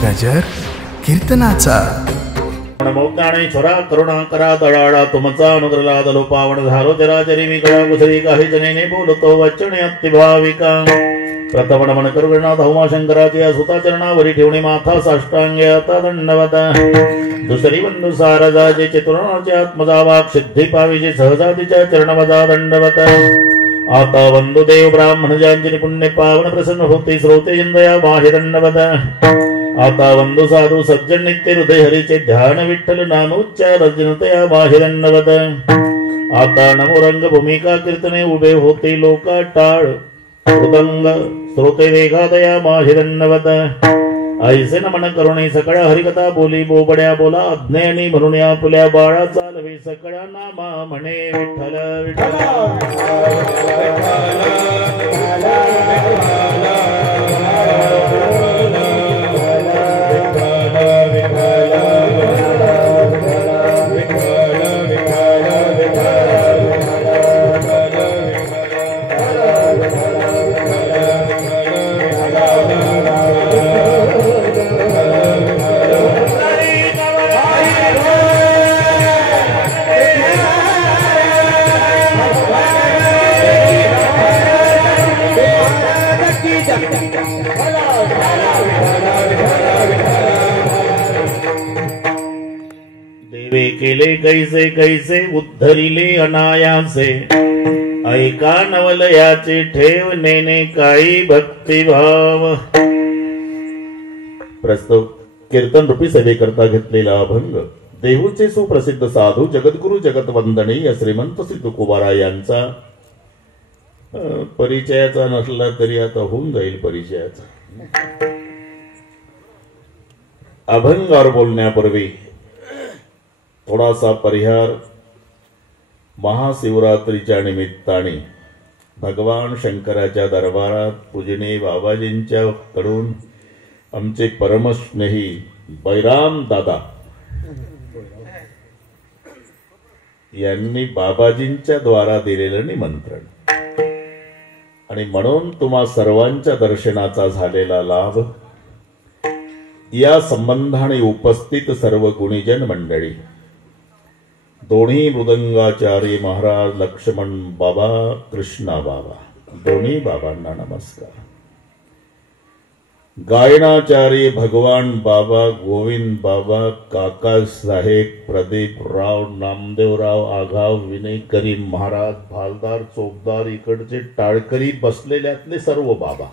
गजर कीर्तनाचा मोक्याने छोरा करुणा करा तळाळा तुमचा अनुग्रला दलो पावन झालो जराचरी मी कळा कुसरी काही जनेने बोलतो वचने अतिभाविका प्रथम नमन करुणाथ उमा शंकराच्या सुताचरणावरी ठेवणे माथा साष्टांगे आता दंडवत दुसरी बंधू सारजाचे चतुर्णाचे आत्मजा वाक सिद्धी पाविजे सहजातीच्या चरणवजा दंडवत आता बंधू देव ब्राह्मण ज्यांची पुण्य पावन प्रसन्न होते श्रोते इंद्रया बाह्य दंडवत आता बंधू साधू सज्जन नित्य हृदय हरीचे ध्यान विठ्ठल नामोच्चार जनतया बाह्य दंडवत आता नमो रंग भूमिका कीर्तने उभे होते लोका टाळ मृदंग श्रोते वेगादया बाह्य दंडवत ऐसे नमन करुणे सकळा हरिकथा बोली बोबड्या बोला अज्ञानी म्हणून या फुल्या बाळा चालवे सकळा नामा म्हणे विठ्ठल देवे केले कैसे कैसे उद्धरिले अनायासे ऐका नवलयाचे ठेव नेने काही भक्तिभाव प्रस्तुत कीर्तन रूपी सेवेकरता घेतलेला अभंग देहूचे सुप्रसिद्ध साधू जगद्गुरु जगतवंदनीय श्रीमंत सिद्ध कुमारा यांचा परिचयाचा नसला तरी आता होऊन जाईल परिचयाचा अभंगावर बोलण्यापूर्वी थोडासा परिहार महाशिवरात्रीच्या निमित्ताने भगवान शंकराच्या दरबारात पूजनीय बाबाजींच्या कडून आमचे परमस्नेही बैराम दादा यांनी बाबाजींच्या द्वारा दिलेलं निमंत्रण आणि म्हणून तुम्हा सर्वांच्या दर्शनाचा झालेला लाभ या संबंधाने उपस्थित सर्व गुणीजन मंडळी दोन्ही मृदंगाचार्य महाराज लक्ष्मण बाबा कृष्णा बाबा दोन्ही बाबांना नमस्कार गायनाचार्य भगवान बाबा गोविंद बाबा काका साहेब प्रदीप राव नामदेवराव आघाव विनय करीम महाराज भालदार चोपदार इकडचे टाळकरी बसलेल्यातले सर्व बाबा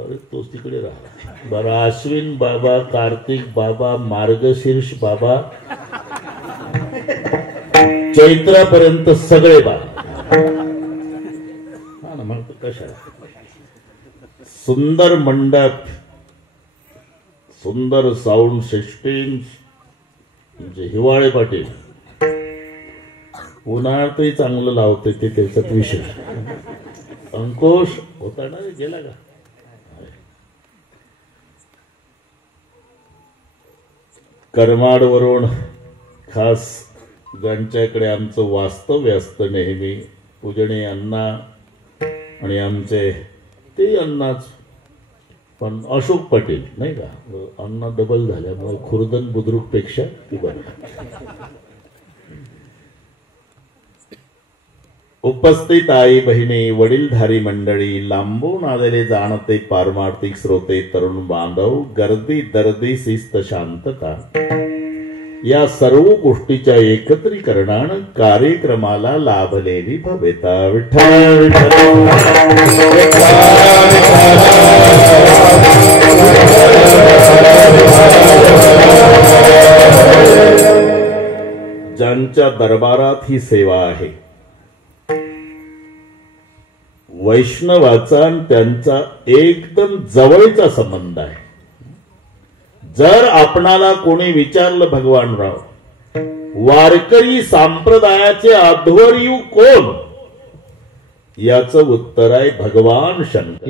अरे तोच तिकडे राहा बरं अश्विन बाबा कार्तिक बाबा मार्गशीर्ष बाबा चैत्रापर्यंत सगळे बाबा मग कशा सुंदर मंडप सुंदर साऊंड सिस्टीम म्हणजे हिवाळे पाटील उन्हाळ्यातही चांगलं लावते ते त्याच्यात विषय अंकुश होता ना गेला का करमाडवरून खास ज्यांच्याकडे आमचं वास्तव्य असतं नेहमी पूजनीय अण्णा आणि आमचे ते अण्णाच पण अशोक पाटील नाही का अण्णा डबल झाल्यामुळे खुर्दन बुद्रुक पेक्षा ती बरं उपस्थित आई बहिणी वडीलधारी मंडळी लांबून आलेले जाणते पारमार्थिक श्रोते तरुण बांधव गर्दी दर्दी शिस्त शांतता या सर्व गोष्टीच्या एकत्रीकरणानं कार्यक्रमाला लाभलेली भव्यता विठ्ठल ज्यांच्या दरबारात ही सेवा आहे वैष्णवाचा त्यांचा एकदम जवळचा संबंध आहे जर आपणाला कोणी विचारलं भगवानराव वारकरी संप्रदायाचे अध्वर्यू कोण याचं उत्तर आहे भगवान शंकर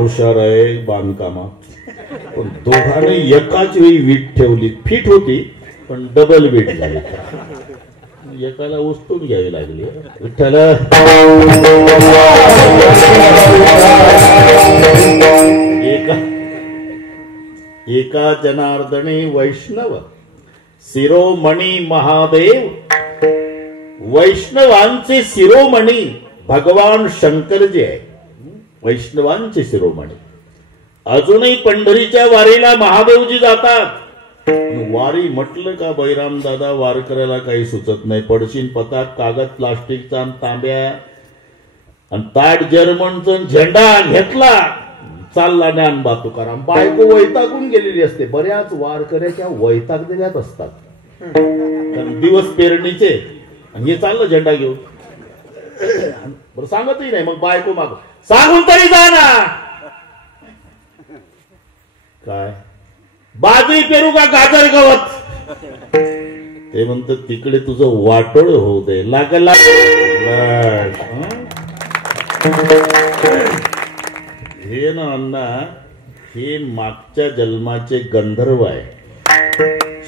हुशार आहे बांधकामात, पण दोघांनी एकाच वेळी वीट ठेवली. फिट होती पण डबल वीट झाली. एकाला उचलून घ्यावी लागली. विठ्ठल एका जनार्दनी वैष्णव शिरोमणी महादेव. वैष्णवांचे शिरोमणी भगवान शंकर जे आहे, वैष्णवांचे शिरोमणी. अजूनही पंढरीच्या वारीला महादेवजी जातात. वारी म्हटलं का बैराम दादा वारकऱ्याला काही सुचत नाही. पडशीन पताक, कागद प्लास्टिकचा, तांब्या आणि ताट जर्मनचा झेंडा घेतला, चालला ज्ञानबा तुकाराम. बायको वैतागून गेलेली असते. बऱ्याच वारकऱ्याच्या वैतागलेल्याच असतात. कारण दिवस पेरणीचे आणि हे चाललं झेंडा घेऊन. बरं सांगतही नाही. मग बायको माग सांगून तरी जा ना. काय बाजरी पेरू का गाजर गवत? ते म्हणतात तिकडे तुझं वाटोळ होऊ दे. लागला हे ना अण्णा, हे मागच्या जन्माचे गंधर्व आहे,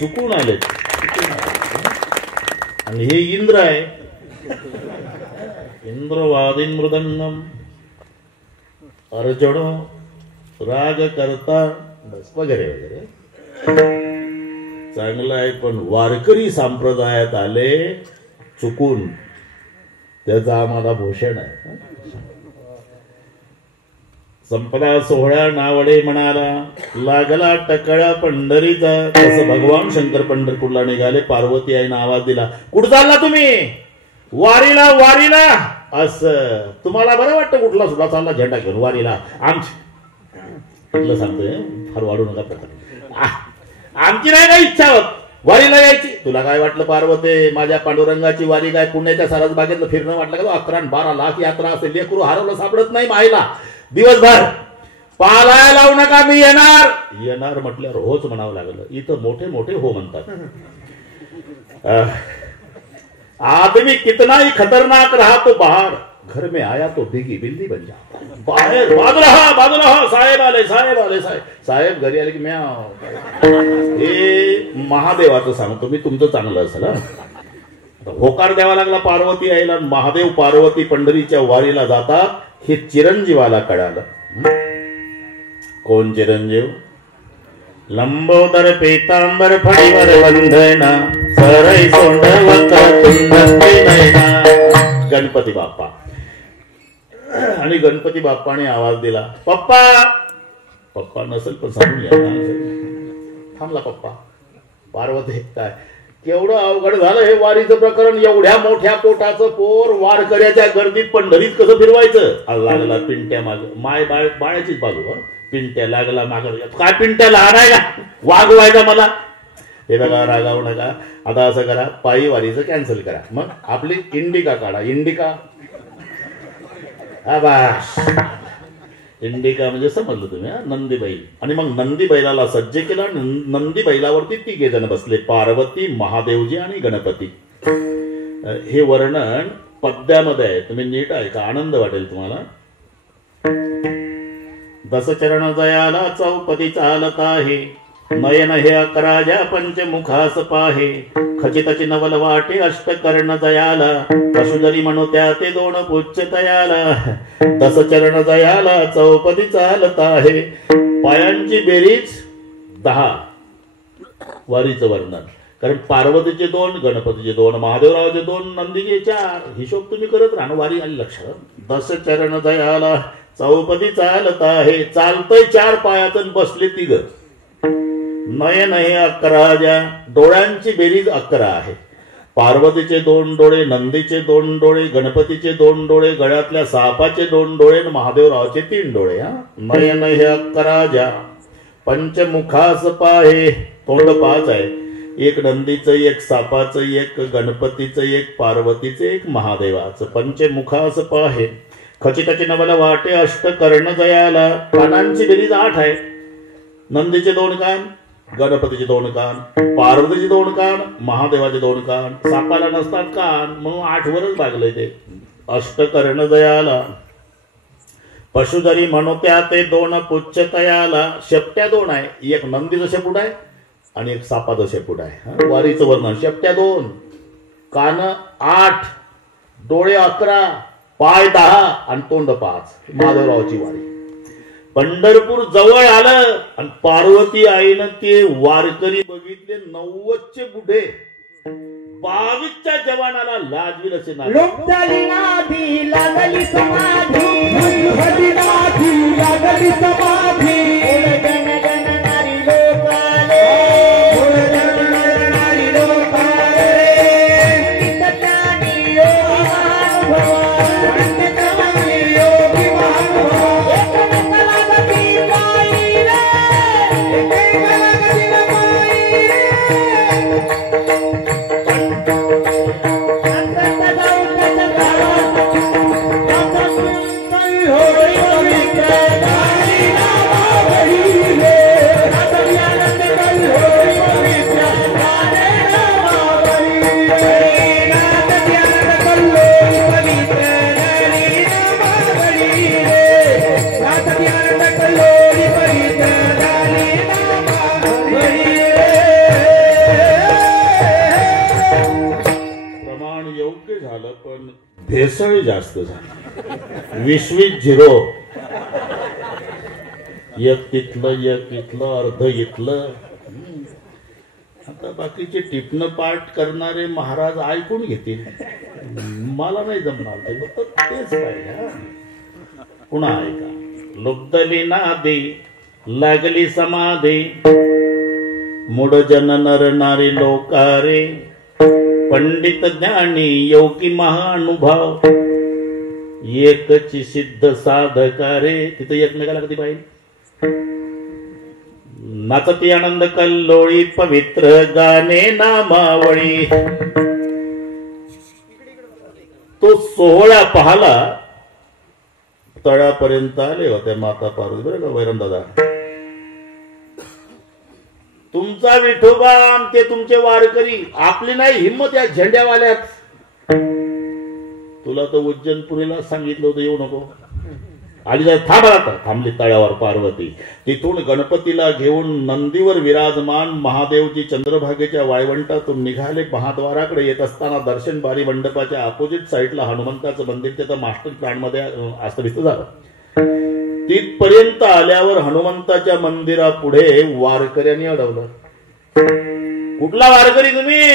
चुकून आले. आणि हे इंद्र आहे. इंद्रवादीन मृदंगम अर्जुन राग करता बस वगैरे वगैरे. चांगलं आहे, पण वारकरी संप्रदायात आले चुकून, त्याचा आम्हाला भूषण आहे. संपदा सोहळा नावडे म्हणाला, लागला टकळा पंढरीचा. तसं भगवान शंकर पंढरपूरला निघाले. पार्वती आईने आवाज दिला, कुठं चालला तुम्ही? वारीला. वारीला असं तुम्हाला बरं वाटतं? कुठला सुद्धा चालला झेंडा घेऊन वारीला? आमची सांगतोय, फार वाढू नका. आमची नाही का इच्छा होत वारीला यायची. तुला काय वाटलं पार्वती, माझ्या पांडुरंगाची वारी काय पुण्याच्या सारसबागेतलं फिरणं वाटलं का? 11-12 लाख यात्रा असेल. लेकरू हरवलं सापडत नाही मायला. दिवसभर पालाय लावू नका, मी येणार. येणार म्हटल्यावर होच म्हणावं लागलं. इथं मोठे मोठे हो म्हणतात. आदमी कितना ही खतरनाक रहा तो बाहर, घर में आया तो बिगी बिल्ली बन जाता. बाहेर बाजूला साहेब आले, साहेब आले, साहेब घरी आले की म्याव. हे महादेवाचं सांगतो मी, तुमचं चांगलं असेल. होकार द्यावा लागला पार्वती आईला. महादेव पार्वती पंढरीच्या वारीला जातात हे चिरंजीवाला कळालं. कोण चिरंजीव? लंबोदर पीतांबर फणीवर वंदना, सरई सोंडवत तुंडस्ते नयना. गणपती बाप्पा. आणि गणपती बाप्पाने आवाज दिला, पप्पा. पप्पा नसेल पण सांगून या. थांबला पप्पा. पार्वती काय केवढं अवघड झालं हे वारीचं प्रकरण. एवढ्या मोठ्या पोटाचं पोर वारकऱ्याच्या गर्दीत पंढरीत कसं फिरवायचं? लागला पिंट्या माग. माय बाळाचीच बाजू. पिंट्या लागला माग. काय पिंट्या लहान आहे का वागवायचा मला? हे बघा, रागावू नका. आता असं करा, पायी वारीचं कॅन्सल करा. मग आपली इंडिका काढा. इंडिका इंडिका म्हणजे समजलं तुम्ही, नंदी बैल. आणि मग नंदी बैलाला सज्ज केला. नंदी बैलावरती 3 जण बसले, पार्वती, महादेवजी आणि गणपती. हे वर्णन पद्यामध्ये आहे, तुम्ही नीट ऐका, आनंद वाटेल तुम्हाला. दसचरण जयाला चौपदी चालत आहे, नयन हे 11 ज्या पंचमुखास पाहे. खचितची नवल वाटे अष्टकर्ण जयाला, पशुजरी म्हणू त्या ते 2 पुच्छ तयाला. दसचरण जयाला चौपदी चालत आहे. पायांची बेरीज 10 वारीचं वर्णन. कारण पार्वतीचे 2, गणपतीचे 2, महादेवरावचे 2, नंदीचे 4. हिशोब तुम्ही करत राहा, वारी आली लक्षात. दसचरण जयाला चौपदी चालत आहे. चालतय 4 पायातून, बसले 3. नयन हे 11 ज्या, डोळ्यांची बेरीज 11 आहे. पार्वतीचे 2 डोळे, नंदीचे 2 डोळे, गणपतीचे 2 डोळे, गळ्यातल्या सापाचे 2 डोळे, महादेवरावचे 3 डोळे. नयन हे 11 ज्या पंचमुखास पाहे. तोंड 5 आहे. 1 नंदीचं, 1 सापाचं, 1 गणपतीचं, 1 पार्वतीचं, 1 महादेवाचं. पंचमुखास पाहे. खचितची नवल वाटे अष्टकर्ण जयाला. कानांची बेरीज 8 आहे. नंदीचे 2 कान, गणपतीचे 2 कान, पार्वतीचे 2 कान, महादेवाचे 2 कान. सापाला नसतात कान म्हणून 8 वरच लागले ते. अष्टकर्ण जयाला. पशु जरी म्हणू त्या ते दोन पुच्छ तयाला. शेपट्या दोन आहे, एक नंदीचं शेपूट आहे आणि एक सापाचं शेपूट आहे. वारीचं वर्णन. शेपट्या 2, कान 8, डोळे 11, पाय 10 आणि तोंड 5. माधवरावची वारी. पंढरपूर जवळ आलं आणि पार्वती आईनं ते वारकरी बघितले. 90चे बुढे 22च्या जवानाला लाजवील असे नाद. लागली समाधी लागली समाधी. जन जन नारी लोकाले नारी लोकाले नित्यानी योगी महानुभव एकमेकाला गती पायी रे एकमेकाला गती पायी रे. भेसळ जास्त झाली. 20-0. एक तिथलं एक इथलं अर्ध इथलं. आता बाकीचे टिपणं पाठ करणारे महाराज ऐकून घेतील. मला नाही जमणार ते, तेच पाहिजे. पुन्हा ऐका. लुब्धली नादी लागली समाधी. मूढ जन नर नारी लोकारे पंडित ज्ञानी योगी महानुभाव एकची सिद्ध साधकारे. तिथं एकमेकाला कधी पाहिजे. नाचती आनंद कल्लोळी पवित्र गाणे नामावळी. तो सोहळा पाहला. तळापर्यंत आले होते माता पार्वती. बरं का वैरण दादा, तुमचा विठोबा ते तुमचे वारकरी. आपली नाही हिंमत या झेंड्यावाल्यात. तुला तर उज्जैनपुरीला सांगितलं होतं येऊ नको. आली जाय. थांबली तळ्यावर पार्वती. तिथून गणपतीला घेऊन नंदीवर विराजमान महादेवजी चंद्रभागेच्या वाळवंटातून निघाले. महाद्वाराकडे येत असताना दर्शन बारी मंडपाच्या अपोजिट साईडला हनुमंताचं मंदिर, त्याचं मास्टर प्लॅन मध्ये अस्ताव्यस्त झालं. तिथपर्यंत आल्यावर हनुमंताच्या मंदिरा पुढे वारकऱ्यांनी अडवलं. कुठला वारकरी तुम्ही?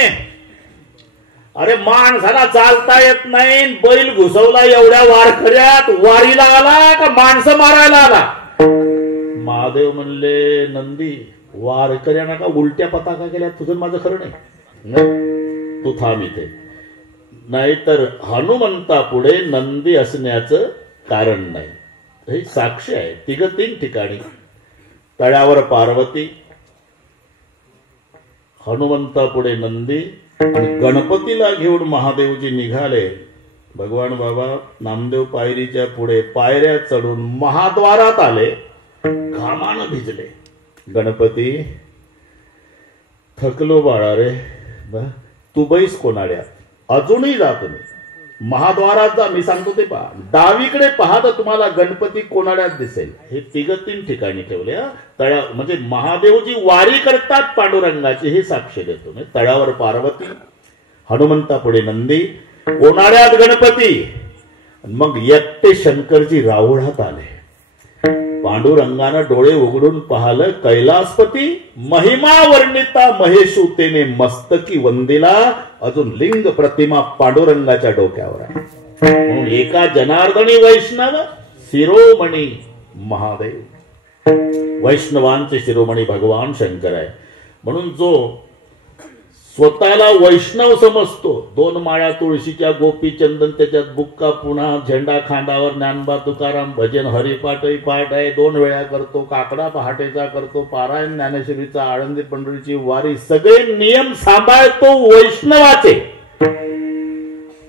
अरे माणसाला चालता येत नाही, बैल घुसवला एवढ्या वारकऱ्यात वारीला आला का माणसं मारायला आला? महादेव म्हणले, नंदी वारकऱ्यांना का उलट्या पताका केल्या? तुझं माझं खरं नाही, तू थांब इथे. नाहीतर हनुमंता पुढे नंदी असण्याचं कारण नाही. हे साक्ष आहे. 3 ठिकाणी तळ्यावर पार्वती, हनुमंता पुढे नंदी आणि गणपतीला घेऊन महादेवजी निघाले. भगवान बाबा नामदेव पायरीच्या पुढे पायऱ्या चढून महाद्वारात आले. घामानं भिजले. गणपती, थकलो बाळा रे, तू बैस कोणाड्यात, अजूनही जा तुम्ही महाद्वारात जा. मी सांगतो ते पहा. डावीकडे पहा तर तुम्हाला गणपती कोणाड्यात दिसेल. हे 3 ठिकाणी ठेवले. तळ्या म्हणजे महादेवजी वारी करतात पांडुरंगाची, हे साक्ष देतो. तळ्यावर पार्वती, हनुमंता पुढे नंदी, कोणाड्यात गणपती. मग एकटे शंकरजी राऊळात आले. पांडुरंगानं डोळे उघडून पाहिलं, कैलासपती महिमा वर्णिता महेशूतेने मस्तकी वंदिला. अजून लिंग प्रतिमा पांडुरंगाच्या डोक्यावर आहे. म्हणून एका जनार्दनी वैष्णव शिरोमणी महादेव. वैष्णवांचे शिरोमणी भगवान शंकर आहे. म्हणून जो स्वतःला वैष्णव समजतो, 2 माळ्या तुळशीच्या, गोपी चंदन त्याच्यात बुक्का, पुन्हा झेंडा खांदावर, ज्ञानबा तुकाराम, भजन हरिपाठही पाठ आहे, 2 वेळा करतो, काकडा पहाटेचा करतो, पारायण ज्ञानेश्वरीचा, आळंदी पंढरीची वारी, सगळे नियम सांभाळतो वैष्णवाचे.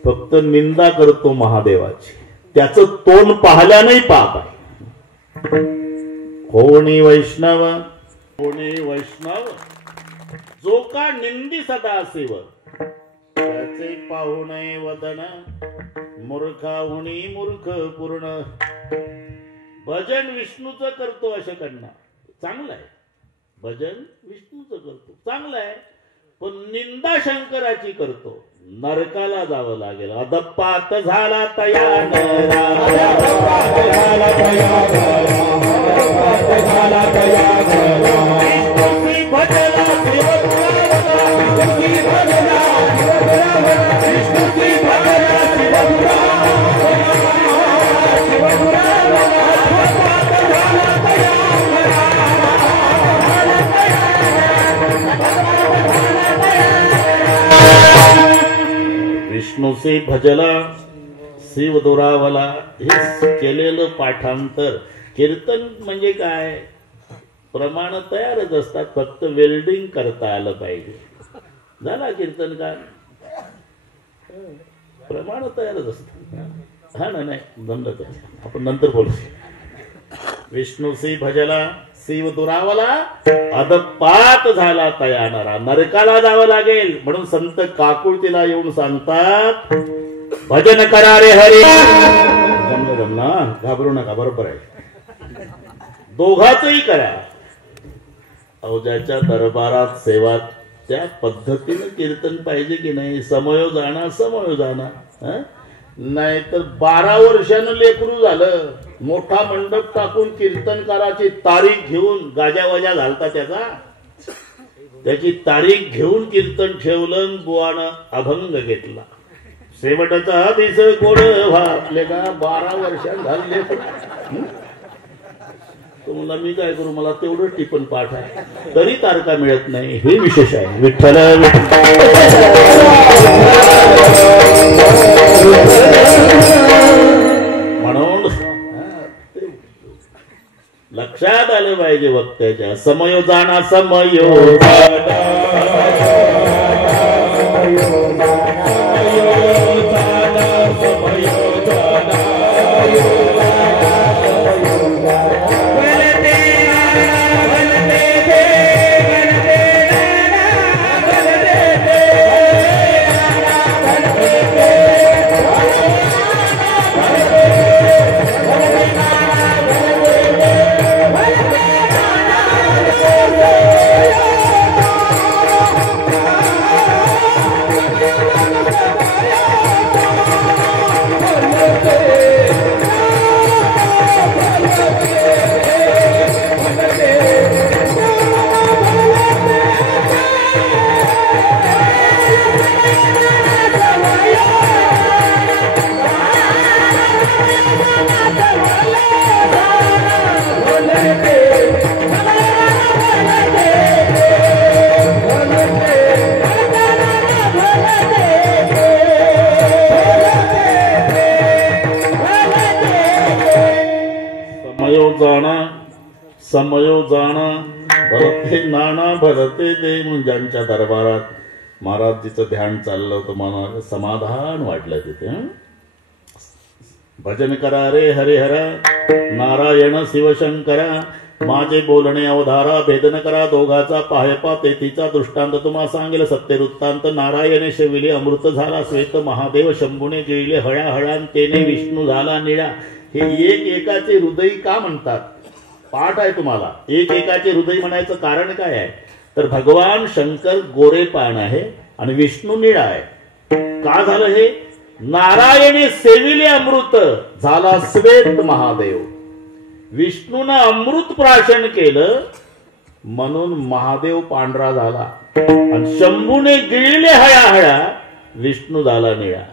फक्त निंदा करतो महादेवाची. त्याचं तोंड पाहिल्यानंही पाप आहे. कोणी वैष्णव, कोणी वैष्णव, जो का निंदी सदा सेव, त्याचे पाहुणे वदन, मूर्खाहुनी मूर्ख पूर्ण. भजन विष्णूचं करतो असं करणं चांगलं आहे. भजन विष्णूचं करतो चांगलं आहे, पण निंदा शंकराची करतो नरकाला जावं लागेल. अदप्पात झाला तयार विष्णूचे भजला शिव दुरावला हे केलेलं पाठांतर. कीर्तन म्हणजे काय, प्रमाण तयारच असतात, फक्त वेल्डिंग करता आलं पाहिजे. झाला कीर्तनकार, प्रमाण तयारच असतात. हा ना, नाही दंडच आपण नंतर बोलू. विष्णूशी भजला शिव दुरावला अदपात झाला तयानारा, नरकाला जावं लागेल. म्हणून संत काकुळतीला येऊन सांगतात भजन करा रे हरी. जमलं जमलं, घाबरू नका, बरोबर आहे. दोघाचही करा. अवजाच्या दरबारात सेवा त्या पद्धतीनं कीर्तन पाहिजे की नाही. समयोजाना समयोजाना, नाही तर 12 वर्षानं लेकरू झालं, मोठा मंडप टाकून कीर्तनकाराची तारीख घेऊन गाजावाजा घालता त्याची तारीख घेऊन कीर्तन ठेवलं. बुवानं अभंग घेतला. शेवटचा दिस गोड भापले का 12 वर्षात झाले. तुम्हाला मी काय करू, मला तेवढं टिपण पाठ आहे तरी तारका मिळत नाही. हे विशेष आहे. विठ्ठल म्हणून लक्षात आलं पाहिजे वक्त्याच्या. समयोजाना समयोजाना समयोजाना भरते नाना भरते दे. म्हणून ज्यांच्या दरबारात महाराजजीचं ध्यान चाललं होतं, मला समाधान वाटलं तिथे. भजन करा रे हरिहरा नारायण शिवशंकरा, माझे बोलणे अवधारा भेदन करा दोघाचा. पाहपा तेथीचा दृष्टांत तुम्हा सांगेल सत्य वृत्तांत. नारायणे शेविले अमृत झाला श्वेत, महादेव शंभूने गिळले हळाहळांतेने विष्णू झाला निळा. हे एक एकाचे हृदय का म्हणतात, पाठ आहे तुम्हाला. एक एकाचे हृदय म्हणायचं कारण काय आहे, तर भगवान शंकर गोरे पान आहे आणि विष्णू निळा आहे. का झालं हे, नारायणे सेविले अमृत झाला श्वेत महादेव. विष्णूनं अमृत प्राशन केलं म्हणून महादेव पांढरा झाला, आणि शंभूने गिळले हळाहळा विष्णू झाला निळा.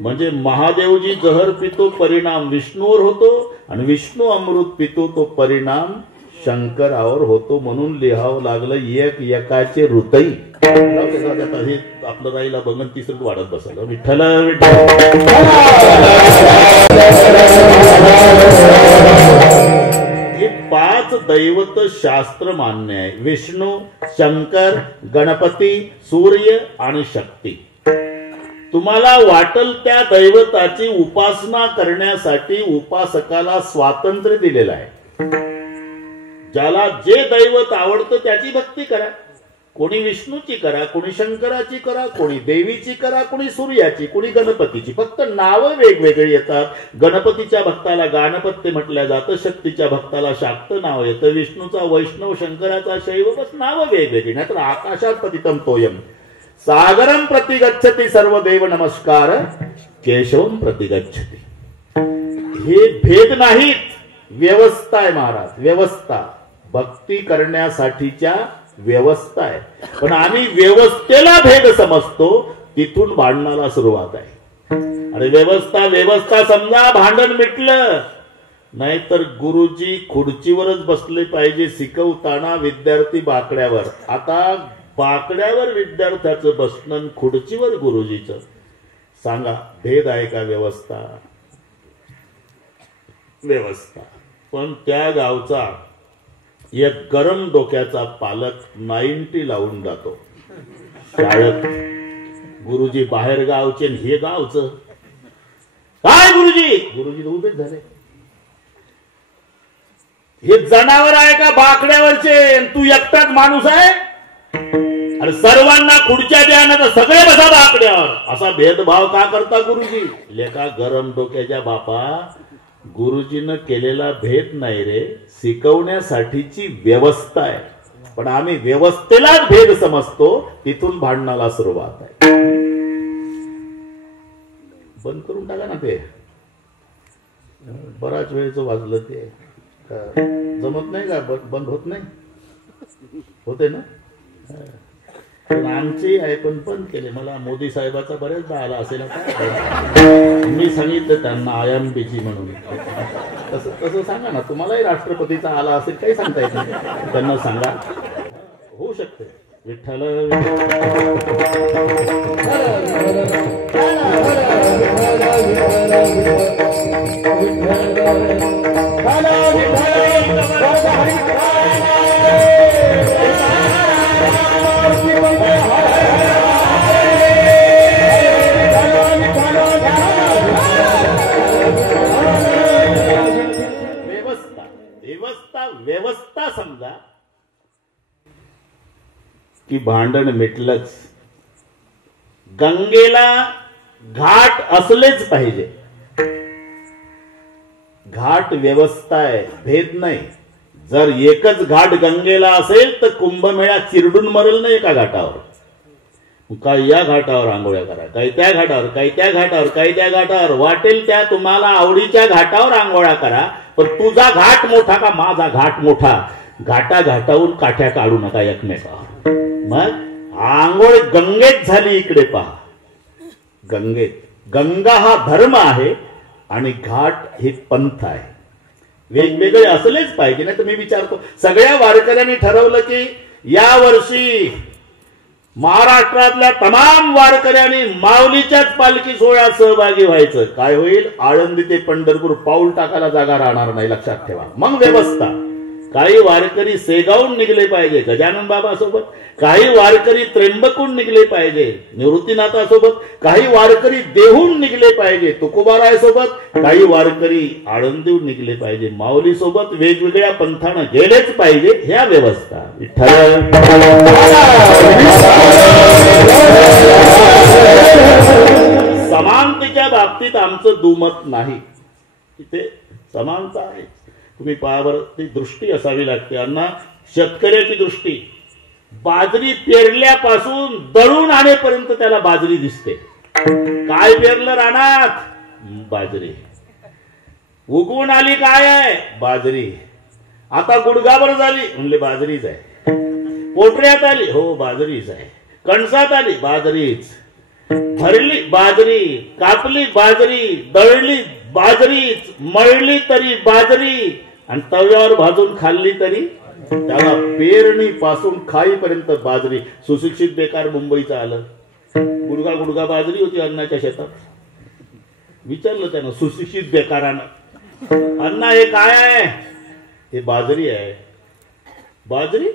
म्हणजे महादेवजी जहर पितो परिणाम विष्णूवर होतो, आणि विष्णू अमृत पितो तो परिणाम शंकरावर होतो. म्हणून लिहावं लागलं एक एकाचे हृदय. आपलं राहिला बघून तिसरं वाढत बसलं. विठ्ठल हे 5 दैवत शास्त्र मान्य आहे. विष्णू, शंकर, गणपती, सूर्य आणि शक्ती. तुम्हाला वाटल त्या दैवताची उपासना करण्यासाठी उपासकाला स्वातंत्र्य दिलेलं आहे. ज्याला जे दैवत आवडतं त्याची भक्ती करा. कोणी विष्णूची करा, कोणी शंकराची करा, कोणी देवीची करा, कोणी सूर्याची, कोणी गणपतीची. फक्त नावं वेगवेगळी येतात. गणपतीच्या भक्ताला गाणपत्य म्हटलं जातं, शक्तीच्या भक्ताला शाक्त नाव येतं, विष्णूचा वैष्णव, शंकराचा शैव, बस नावं वेगवेगळी. नाहीतर आकाशात पतितम तोयम सागरम प्रतिगच्छति सर्व देव नमस्कार केशवम प्रतिगच्छति. हे भेद नाहीत, व्यवस्था आहे महाराज, व्यवस्था. भक्ती करण्यासाठीच्या व्यवस्था आहे. पण आम्ही व्यवस्थेला भेद समजतो, तिथून भांडणाला सुरुवात आहे. आणि व्यवस्था समजा, भांडण मिटलं. नाहीतर गुरुजी खुर्चीवरच बसले पाहिजे शिकवताना, विद्यार्थी बाकड्यावर. आता बाकड्यावर विद्यार्थ्याचं बसणं, खुर्चीवर गुरुजीचं. सांगा भेद आहे का? व्यवस्था. पण त्या गावचा एक गरम डोक्याचा पालक 90 लावून जातो शाळेत. गुरुजी बाहेर गावचे, हे गावचं काय? गुरुजी उभेच झाले. हे जनावर आहे का बाकड्यावरचे? तू एकटाच माणूस आहे? अरे सर्वांना खुर्च्या द्या ना, तर सगळे बसा बाकड्यावर. असा भेदभाव का करता गुरुजी? लेका गरम डोक्याच्या बापा, गुरुजीनं केलेला भेद नाही रे, शिकवण्यासाठीची व्यवस्था आहे. पण आम्ही व्यवस्थेलाच भेद समजतो, तिथून भांडणाला सुरुवात आहे. बंद करून टाका ना ते, बराच वेळचं वाजलं ते. जमत नाही का? बंद होत नाही? होते ना? पण आमची आहे, पण बंद केले. मला मोदी साहेबाचा बरेचदा आला असेल. मी सांगितलं त्यांना आयएमबीची म्हणून. तसं सांगा ना. तुम्हालाही राष्ट्रपतीचा आला असेल, काही सांगता येत नाही. त्यांना सांगा, होऊ शकते. विठ्ठल व्यवस्था समजा की भांडण मिटलंच. गंगेला घाट असलेच पाहिजे. घाट व्यवस्था आहे, भेद नाही. जर एकच घाट गंगेला असेल तर कुंभमेळा चिरडून मरेल नाही एका घाटावर. काही या घाटावर आंघोळ्या करा, काही त्या घाटावर, काही त्या घाटावर, काही त्या घाटावर. वाटेल त्या तुम्हाला आवडीच्या घाटावर आंघोळ्या करा. पण तुझा घाट मोठा का माझा घाट मोठा? घाटावरून काठ्या काढू नका एकमेकावर. मग आंघोळ गंगेत झाली. इकडे पहा, गंगेत. गंगा हा धर्म आहे आणि घाट हे पंथ आहे. वेगवेगळे असलेच पाहिजे. नाही तर मी विचारतो, सगळ्या वारकऱ्यांनी ठरवलं की या वर्षी महाराष्ट्रातल्या तमाम वारकऱ्यांनी माऊलीच्याच पालखी सोहळ्यात सहभागी व्हायचं. काय होईल? आळंदी ते पंढरपूर पाऊल टाकायला जागा राहणार नाही, लक्षात ठेवा. मग व्यवस्था. काही वारकरी सेगावून निघले पाहिजे गजानन बाबा सोबत, काही वारकरी त्र्यंबकून निघले पाहिजे निवृत्तीनाथासोबत, काही वारकरी देहून निघले पाहिजे तुकोबाराय सोबत, काही वारकरी आळंदीहून निघले पाहिजे माऊली सोबत. वेगवेगळ्या पंथानं गेलेच पाहिजे. ह्या व्यवस्था. समानतेच्या बाबतीत आमचं दुमत नाही. इथे समानता आहे. तुम्ही पायावर ती दृष्टी असावी लागते. अण्णा, शेतकऱ्याची दृष्टी, बाजरी पेरल्यापासून दळून आणेपर्यंत त्याला बाजरी दिसते. काय पेरलं रानात? बाजरी. उगवून आली काय आहे? बाजरी. आता गुडघाभर झाली म्हणले बाजरीच आहे. पोटऱ्यात आली, हो बाजरीच आहे. कणसात आली, बाजरीच. भरली बाजरी, कापली बाजरी, दळली बाजरीच, मळली तरी बाजरी, आणि तव्यावर भाजून खाल्ली तरी. त्याला पेरणी पासून खाईपर्यंत बाजरी. सुशिक्षित बेकार मुंबईचं आलं, गुडगा बाजरी होती अण्णाच्या शेतात. विचारलं त्यानं सुशिक्षित बेकारानं, अण्णा हे काय आहे? हे बाजरी आहे. बाजरी?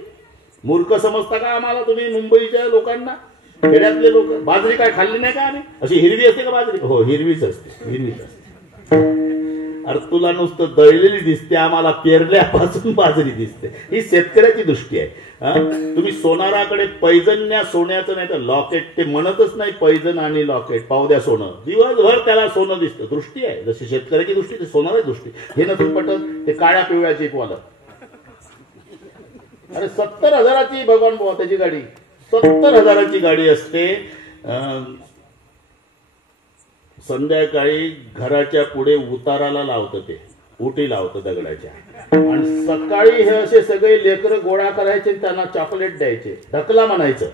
मूर्ख समजता का आम्हाला तुम्ही मुंबईच्या लोकांना? खेड्यातले लोक बाजरी काय खाल्ली नाही का आम्ही? अशी हिरवी असते का बाजरी? हो हिरवीच असते, हिरवीच असते. अरे तुला नुसतं दळलेली दिसते, आम्हाला पेरल्यापासून बाजरी दिसते. ही शेतकऱ्याची दृष्टी आहे. तुम्ही सोनाराकडे पैजन्या सोन्याचं नाही तर लॉकेट, ते म्हणतच नाही पैजन आणि लॉकेट, पाहू द्या सोनं, दिवसभर त्याला सोनं दिसतं. दृष्टी आहे जशी शेतकऱ्याची दृष्टी ती सोनाराची दृष्टी. हे नसून पटत ते काळ्या पिवळ्याची वालं. अरे 70,000ची भगवान बुवा त्याची गाडी, 70,000ची गाडी असते. संध्याकाळी घराच्या पुढे उताराला लावतं, ते उटी लावतं दगडाच्या, आणि सकाळी हे असे सगळे लेकरं गोळा करायचे, त्यांना चॉकलेट द्यायचे, ढकला म्हणायचं.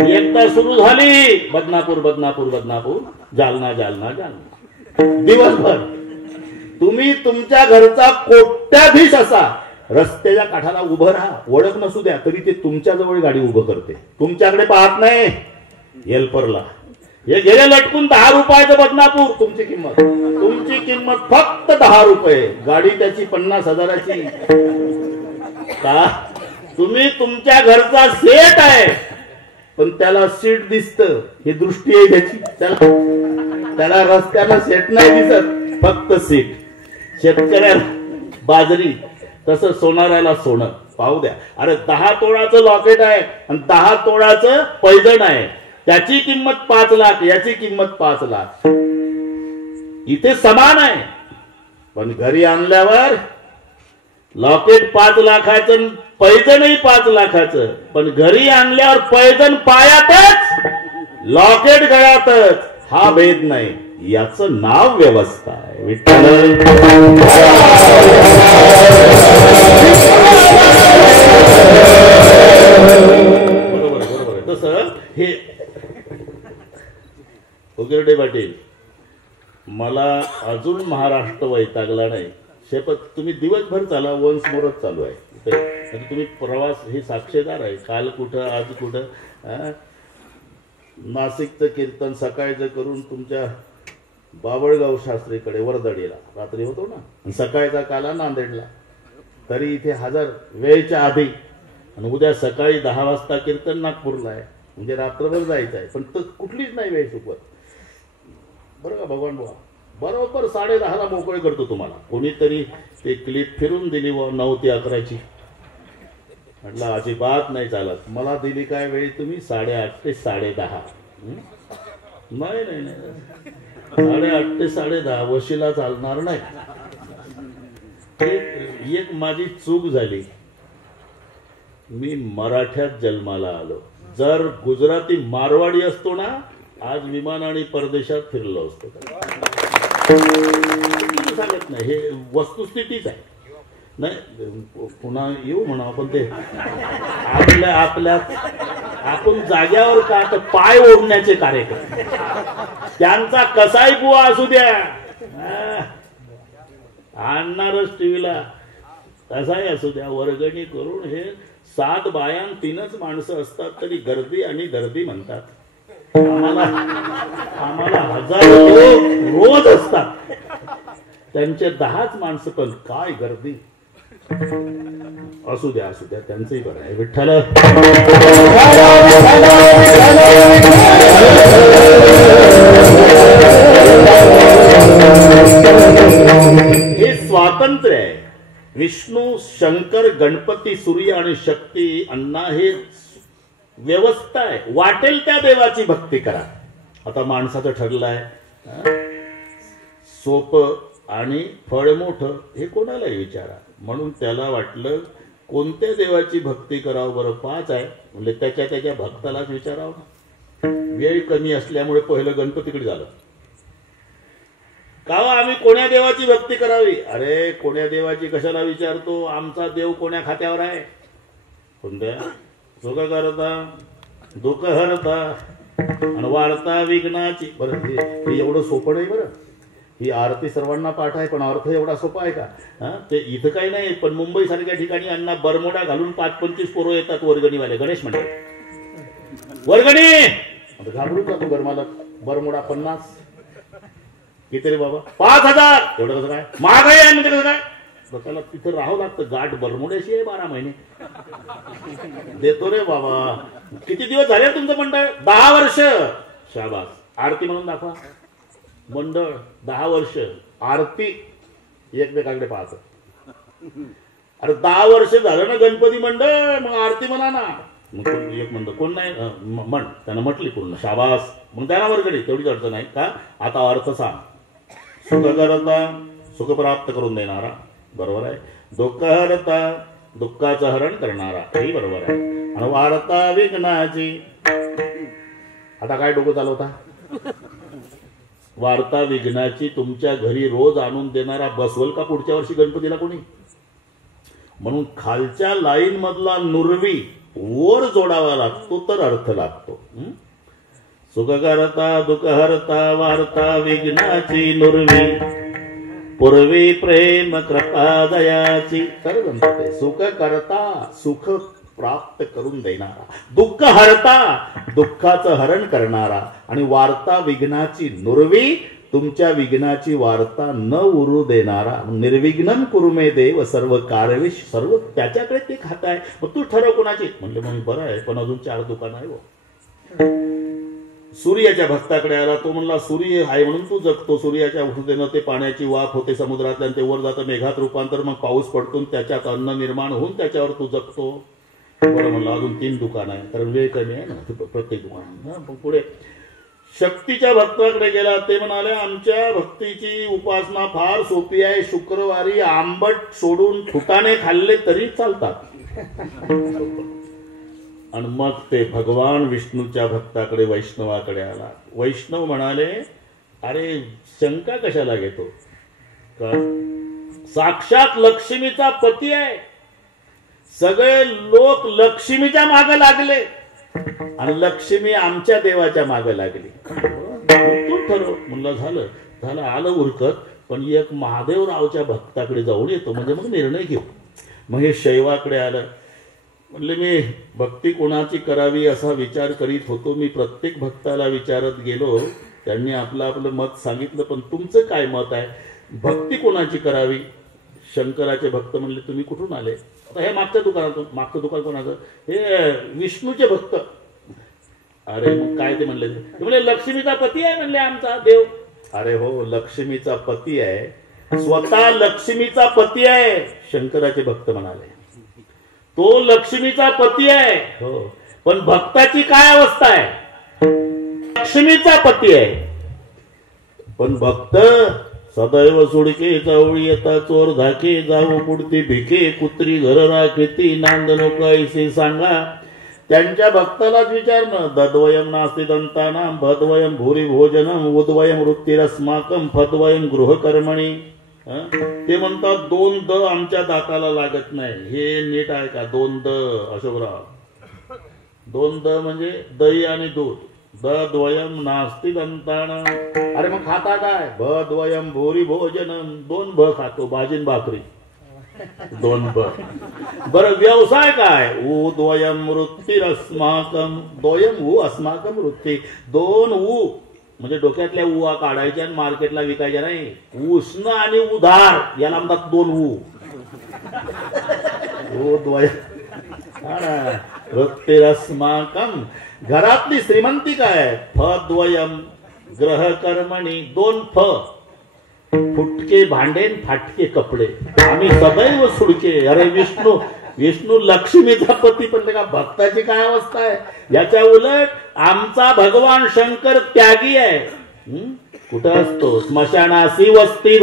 एकदा सुरू झाली बदनापूर बदनापूर बदनापूर, जालना जालना जालना. दिवसभर तुम्ही तुमच्या घरचा कोट्याधीश असा रस्त्याच्या काठाला उभं राहा, ओळख नसू द्या तरी ते तुमच्या जवळ गाडी उभं करते, तुमच्याकडे पाहत नाही. हेल्परला हे गेले लटकून 10 रुपयाचं बदनापूर, तुमची किंमत फक्त 10 रुपये, गाडी त्याची 50,000ची. का तुम्ही तुमच्या घरचा सेट आहे पण त्याला सीट दिसतं, ही दृष्टी आहे त्याची. त्याला रस्त्याला सेट नाही दिसत, फक्त सीट. शेतकऱ्याला बाजरी, तसं सोनाराला सोनं. पाहू द्या, अरे 10 तोळाचं लॉकेट आहे आणि 10 तोळाचं पैजण आहे, त्याची किंमत 5 लाख, याची किंमत 5 लाख. इथे समान आहे, पण घरी आणल्यावर लॉकेट 5 लाखाचं, पैजणही 5 लाखाचं. पण घरी आणल्यावर पैजण पायातच, लॉकेट गळ्यातच. हा भेद नाही, याचं नाव व्यवस्था आहे. विठ्ठल बरोबर. तसं हे उगिरडे पाटील, मला अजून महाराष्ट्र वैतागला नाही. शेपथ तुम्ही दिवसभर चाला, वन्स मोरच चालू आहे. तुम्ही प्रवास हे साक्षीदार आहे, काल कुठं आज कुठं. नाशिकचं कीर्तन सकाळचं करून तुमच्या बाबळगाव शास्त्रीकडे वर्दडीला रात्री होतो ना, सकाळचा काला नांदेडला, तरी इथे 1000 वेळेच्या आधी. आणि उद्या सकाळी 10 वाजता कीर्तन नागपूरला आहे, म्हणजे रात्रभर जायचं आहे, पण कुठलीच नाही वेळ चुकवत. बरं का भगवान बुवा, बरोबर 10:30ला मोकळे करतो तुम्हाला. कोणीतरी ते क्लिप फिरून दिली व 9 ते 11ची. म्हटलं अजिबात नाही चालत. मला दिली काय वेळ तुम्ही? 8:30 ते 10:30. नाही 8:30 ते 10:30 वशिला चालणार नाही. एक माझी चूक झाली, मी मराठ्यात जन्माला आलो. जर गुजराती मारवाडी असतो ना, आज विमानाने परदेशात फिरलो असतो. सांगत नाही, हे वस्तुस्थितीच आहे. नाही पुन्हा येऊ म्हणा आपण, ते आपल्या आपण जाग्यावर का तर पाय ओढण्याचे कार्यक्रम, त्यांचा कसाही बुवा असू द्या आणणारच टीव्हीला, कसाही असू द्या, वर्गणी करून. हे 7 बायां 3च माणसं असतात तरी गर्दी आणि गर्दी म्हणतात. आम्हाला 1000 लोक रोज असतात, त्यांचे 10च माणसं, पण काय गर्दी. असू द्या त्यांचंही बरं आहे. विठ्ठल हे स्वातंत्र्य आहे. विष्णू, शंकर, गणपती, सूर्य आणि शक्ती, अण्णा हे व्यवस्था आहे. वाटेल त्या देवाची भक्ती करा. आता माणसाचं ठरलं आहे, सोपं आणि फळ मोठं हे कोणालाही विचारा. म्हणून त्याला वाटलं कोणत्या देवाची भक्ती करावं बरं, 5 आहे म्हणजे त्याच्या भक्तालाच विचारावं. वेळ कमी असल्यामुळे पहिलं गणपतीकडे झालं. का आम्ही कोण्या देवाची भक्ती करावी? अरे कोण्या देवाची कशाला विचारतो, आमचा देव कोण्या खात्यावर आहे? कोणत्या? सुख करता, दुःख हरता आणि वाढता विघ्नाची. बरं हे एवढं सोपं नाही. बरं ही आरती सर्वांना पाठ आहे, पण अर्थ एवढा सोपा आहे का? ते इथं काही नाही. पण मुंबई सारख्या ठिकाणी अण्णा बरमोडा घालून 5-25 पोरं येतात वर्गणीवाले, गणेश मंडळ वर्गणी. घाबरून जातो गरमाला. बरमोडा 50 किती रे बाबा? 5000. एवढं कसं काय? महागाई आहे म्हणजे कसं काय? त्याला तिथं राहावं लागतं. गाठ बरमोड्याशी आहे 12 महिने. देतो रे बाबा. किती दिवस झाले तुमचं मंडळ? 10 वर्ष. शाबास. आरती म्हणून दाखवा. मंडळ 10 वर्ष आरती एकमेकाकडे पाहत. अरे 10 वर्ष झालं ना गणपती मंडळ, मग आरती म्हणा ना. मग एक म्हणतो कोण नाही म्हण, त्यानं म्हटली पूर्ण शाबास. मग त्यांना वर्गडी तेवढीच अडचण आहे का. आता अर्थ सांग. सुख करता सुख प्राप्त करून देणारा, बरोबर आहे. दुःख हरता दुःखाचं हरण करणारा, हेही बरोबर आहे. आणि वार्ता विघ्नाची, आता काय डोकं चालवता. वार्ता विघ्नाची तुमच्या घरी रोज आणून देणारा बसवल का पुढच्या वर्षी गणपतीला कोणी. म्हणून खालच्या लाईन मधला नुरवी वर जोडावा लागतो तर अर्थ लागतो. सुख करता दुःख हरता वार्ता विघ्नाची नुरवी, पूर्वी प्रेम कृपा दयाची. तर म्हणते सुख करता सुख प्राप्त करून देणारा, दुःख हरता दुःखाचं हरण करणारा, आणि वार्ता विघ्नाची नुरवी तुमच्या विघ्नाची वार्ता न उरू देणारा. निर्विघ्नम कुरुमे देव सर्व कारविश, सर्व त्याच्याकडे ते खाताय. मग तू ठरव कोणाची. म्हणले मग बरं आहे, पण अजून 4 दुकान आहे. सूर्याच्या भक्ताकडे आला. तो म्हणला सूर्य आहे म्हणून तू जगतो. सूर्याच्या उठतेनं ते पाण्याची वाफ होते समुद्रातल्या, ते वर जातं मेघात रूपांतर, मग पाऊस पडतो, त्याच्यात अन्न निर्माण होऊन त्याच्यावर तू जगतो. बरं म्हणलं अजून 3 दुकान आहे, कारण वेळ कमी आहे ना प्रत्येक दुकान. पुढे शक्तीच्या भक्ताकडे गेला. ते म्हणाले आमच्या भक्तीची उपासना फार सोपी आहे. शुक्रवारी आंबट सोडून फुटाणे खाल्ले तरी चालतात. आणि मग ते भगवान विष्णूच्या भक्ताकडे वैष्णवाकडे आला. वैष्णव म्हणाले अरे शंका कशाला घेतो, का साक्षात लक्ष्मीचा पती आहे. सगळे लोक लक्ष्मीच्या मागे लागले आणि लक्ष्मी आमच्या देवाच्या मागे लागली. तू ठरव. म्हणलं झालं झालं आलं उरकत, पण एक महादेवरावच्या भक्ताकडे जाऊन येतो म्हणजे मग निर्णय घेऊ. मग हे शैवाकडे आलं. म्हणले मी भक्ती कोणाची करावी असा विचार करीत होतो. मी प्रत्येक भक्ताला विचारत गेलो, त्यांनी आपलं आपलं मत सांगितलं, पण तुमचं काय मत आहे, भक्ती कोणाची करावी. शंकराचे भक्त म्हणले तुम्ही कुठून आले. आता हे मागच्या दुकानातून. मागचं दुकान कोणाचं. हे विष्णूचे भक्त. अरे मग काय ते म्हणले लक्ष्मीचा पती आहे म्हणले आमचा देव. अरे हो लक्ष्मीचा पती आहे, स्वतः लक्ष्मीचा पती आहे. शंकराचे भक्त म्हणाले तो लक्ष्मीचा पती आहे. हो पण भक्ताची काय अवस्था आहे. लक्ष्मीचा पती आहे पण भक्त सदैव सुडके जावळी येता चोर धाके जाऊ पुढती भिके कुत्री घर राखेती नांद नको ऐसे सांगा. त्यांच्या भक्तालाच विचारणं. दद्वयम नास्ति दंतानाम भद्वयम भूरी भोजनम उद्वयम वृत्तिरस्माकम फद्वयम गृहकर्मणी. ते म्हणतात 2 द आमच्या दाताला लागत नाही. हे नीट आहे का. 2 द अशोकराव. 2 द म्हणजे दही आणि दूध. द्वयम नास्ति दंतानाम. अरे मग खाता काय. भद्वयम भूरी भोजनम. 2 भ खातो भाजीन भाकरी. 2 ब. बरं व्यवसाय काय. उद्वयम वृत्तिरस्माकम. द्वयम उ अस्माकम वृत्ती. 2 उ म्हणजे डोक्यातल्या उआ काढायच्या आणि मार्केटला विकायच्या नाही. उष्ण आणि उधार याला म्हणतात 2 उ. वृत्तिरस्माकम. घरातली श्रीमंती काय. फद्वयम ग्रहकर्मणी. 2 फ. फुटके भांडे फाटके कपडे. आम्ही सदैव सुडके. अरे विष्णू लक्ष्मीचा पती पण का भक्ताची काय अवस्था आहे. याच्या उलट आमचा भगवान शंकर त्यागी आहे. कुठं असतो. स्मशानासी वस्ती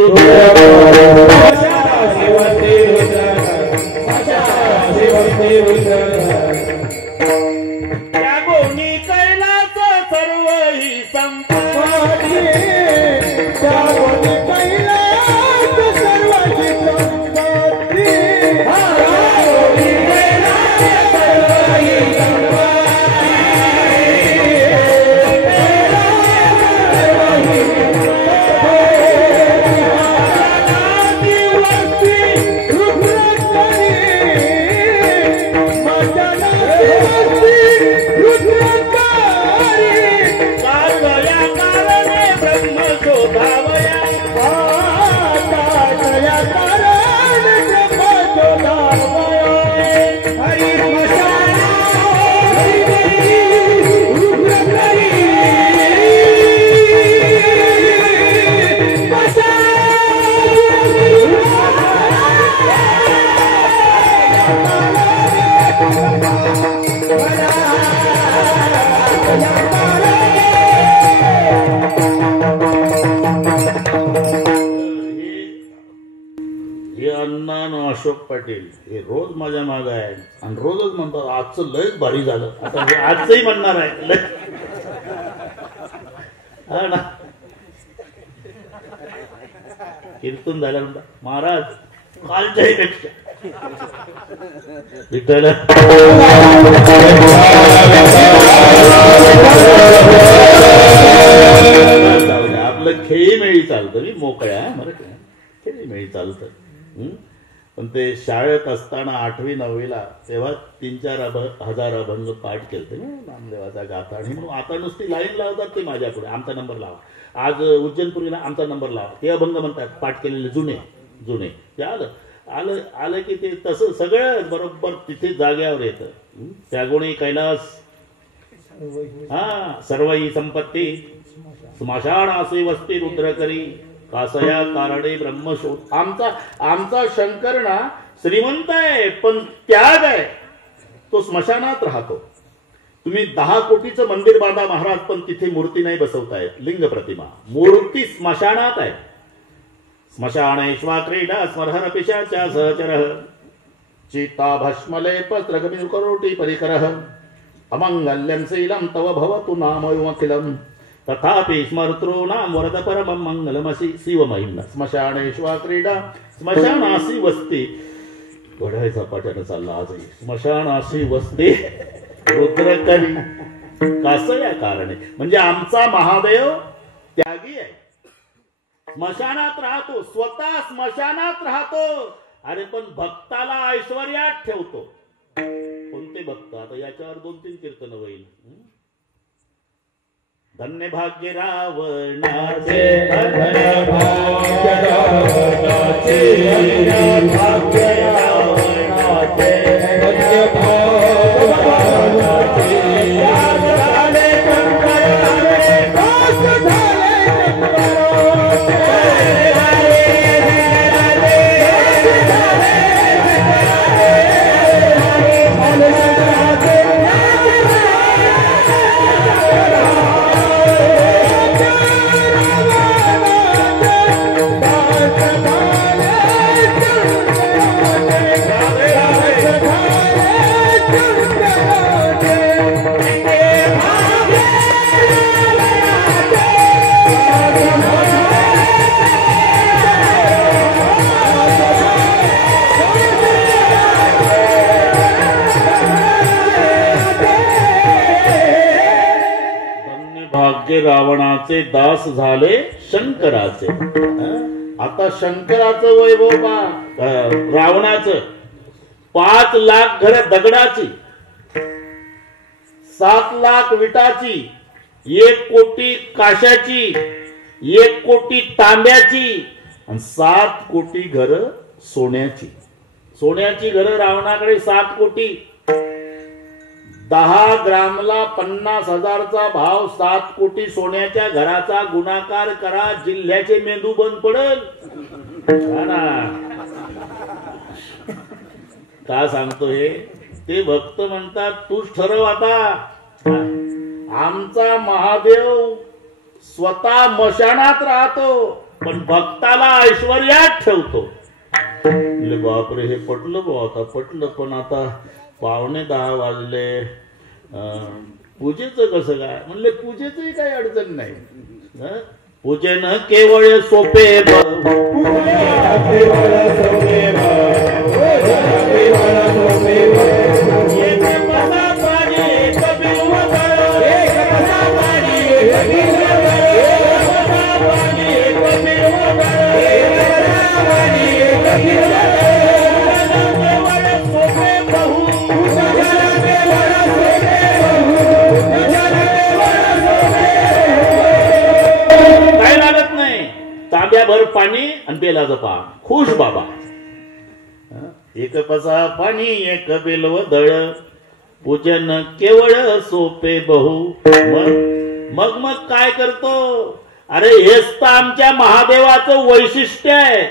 त्यागोनी कैलास सर्व ही संपत्ती. त्यागोनी कैलास सर्व ही संपत्ती. हे अण्णा न अशोक पाटील हे रोज माझ्या माग आहे आणि रोजच म्हणतात आजचं लयच भारी झालं. आता हे आजचंही म्हणणार आहे लय. हा ना कीर्तन झालं म्हणता महाराज कालच्याही पेक्षा विठ्ठल आपलं खेळी मेळी चालतं मी मोकळ्या मराठी खेळी मेळी चालतं. पण ते शाळेत असताना 8वी 9वीला तेव्हा 3-4 हजार अभंग पाठ केलते नामदेवाचा गाथा. आणि म्हणून आता नुसती लाईन लावतात ते माझ्या पुढे आमचा नंबर लावा. आज उज्जैनपुरीला आमचा नंबर लावा ते अभंग म्हणतात पाठ केलेले जुने जुने ते आलं आलं की ते तसं सगळं बरोबर तिथे जाग्यावर येतं. त्यागुणी कैलास हा सर्वही संपत्ती स्मशान असे वस्ती रुद्र करी कासया कारणे ब्रह्मशोध. आमचा शंकर ना श्रीमंत आहे पण त्याग आहे. तो स्मशानात राहतो. तुम्ही 10 कोटीचं मंदिर बांधा महाराज पण तिथे मूर्ती नाही बसवतायत. लिंग प्रतिमा मूर्ती स्मशानात आहे. स्मशानेश्वा क्रीडा स्मरहर पिशाच्या सहचरः चिता भस्मलेप स्त्रगमिव करोटी परिकरः अमंगल्यं शीलं तव भवतु नामयुमखिलम् तथापि स्मर्तॄणां वरद परमं मंगलमसि शिवमहिम्न. स्मशानेश्वा क्रीडा स्मशानासी वस्ती घड्याळीचा पाट्यानं चालला आजही. स्मशानासी वस्ती रुद्रकरी कासया कारणे म्हणजे आमचा महादेव त्यागी आहे. स्मशानात राहतो स्वतः स्मशानात राहतो. अरे पण भक्ताला ऐश्वर्यात ठेवतो. कोणते भक्त आता याच्यावर 2-3 कीर्तन होईल. धन्य भाग्य रावणाचे धन्य भाग्य रावणाचे धन्य भाग्य रावणाचे धन्य भाग्य झाले कंकर झाले पास रावणाचे दास झाले शंकराचे. आता शंकराचं वैभव पा रावणाचं 5 लाख घर दगडाची 7 लाख विटाची 1 कोटी काशाची 1 कोटी तांब्याची आणि 7 कोटी घर सोन्याची. सोन्याची घर रावणाकडे 7 कोटी. 10 ग्रामला 50,000चा भाव 7 कोटी सोन्याच्या घराचा गुणाकार करा जिल्ह्याचे मेंदू बंद पडल. का सांगतो हे ते भक्त म्हणतात तूच ठरव. आता आमचा महादेव स्वतः मशानात राहतो पण भक्ताला ऐश्वर्यात ठेवतो. बापरे हे पटलं बा. आता पटलं पण आता 9:45 वाजले. पूजेचं कसं काय म्हणले पूजेचंही काही अडचण नाही. पूजन केवळ सोपे भर पाणी आणि बेलाचं पान खुश बाबा. 1 पसा पाणी 1 बेलव दळ पूजन केवळ सोपे बहु. मग काय करतो. अरे हेच तर आमच्या महादेवाचं वैशिष्ट्य आहे.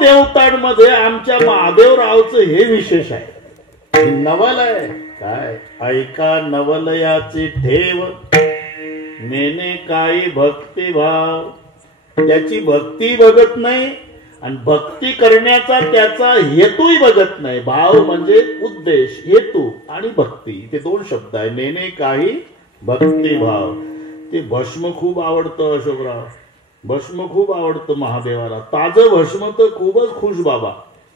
देवतांमध्ये आमच्या महादेवरावचं हे विशेष आहे. नवल आहे काय ऐका नवलयाची ठेव नेने काही भक्तिभाव. त्याची भक्ती बघत नाही आणि भक्ती करण्याचा त्याचा हेतूही बघत नाही. भाव म्हणजे उद्देश, हेतू आणि भक्ती ते दोन शब्द आहे. नेने काही भक्तिभाव. ते भस्म खूप आवडतं अशोकराव, भस्म खूप आवडतं महादेवाला. ताजं भस्म तर खूपच खुश बाबा.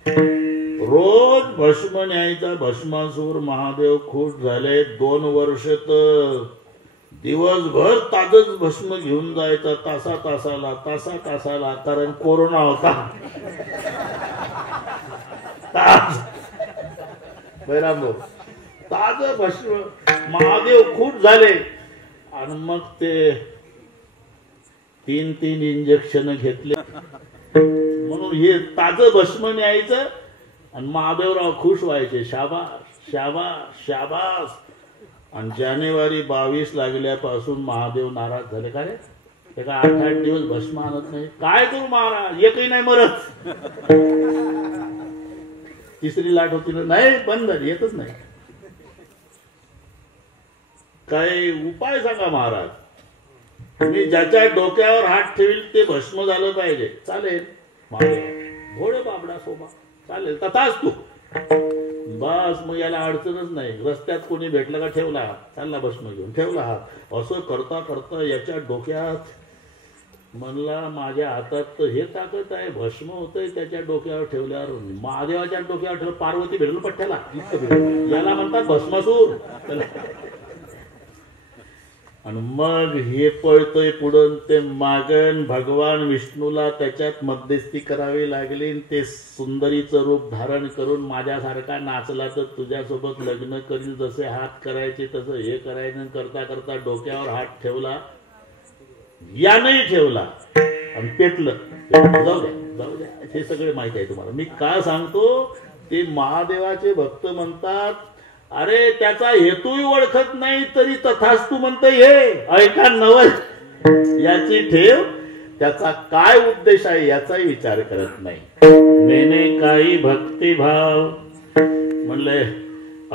रोज भस्म न्यायचा भस्मासूर. महादेव खुश झाले. 2 वर्ष तर दिवसभर ताजच भस्म घेऊन जायचा तासा तासाला. कारण कोरोना होता. बैरामभाऊ ताज भस्म. महादेव खुश झाले आणि मग ते 3 इंजेक्शन घेतले. म्हणून हे ताजं भस्म न्यायचं आणि महादेवराव खुश व्हायचे. शाबास शाबास शाबास. आणि जानेवारी 22 लागल्यापासून महादेव नाराज झाले. का रे ते का 8 दिवस भस्म आणत नाही. काय करू महाराज, एकही नाही मरत. 3री लाट होती ना, नाही बंद झाली, येतच नाही. काय उपाय सांगा महाराज. मी ज्याच्या डोक्यावर हात ठेवील ते भस्म झालं पाहिजे. चालेल महादेव भोळे बाबडा सोबा चालेल तथाच तू. बस मग याला अडचणच नाही. रस्त्यात कोणी भेटलं का ठेवला हात, चालला भस्म घेऊन ठेवला हात. असं करता करता याच्या डोक्यात म्हणला माझ्या हातात तर हे ताकद आहे. भस्म होतंय त्याच्या डोक्यावर ठेवल्यावर. महादेवाच्या डोक्यावर ठेवलं पार्वती भेटलं पठ्ठ्याला. याला म्हणतात भस्मासूर. आणि मग हे पळतोय पुढं ते मागण. भगवान विष्णूला त्याच्यात मध्यस्थी करावी लागली. ते सुंदरीचं रूप धारण करून माझ्यासारखा नाचला तर तुझ्यासोबत लग्न करील. जसे हात करायचे तसं हे करायचं. करता करता डोक्यावर हात ठेवला. यानंही ठेवला आणि पेटलं. जाऊ द्या हे सगळे माहिती आहे तुम्हाला. मी का सांगतो ते महादेवाचे भक्त म्हणतात अरे त्याचा हेतूही ओळखत नाही तरी तथास्तु म्हणतं. हे ऐका नवल याची ठेव. त्याचा काय उद्देश आहे याचाही विचार करत नाही. मेने काही भक्तिभाव म्हणले.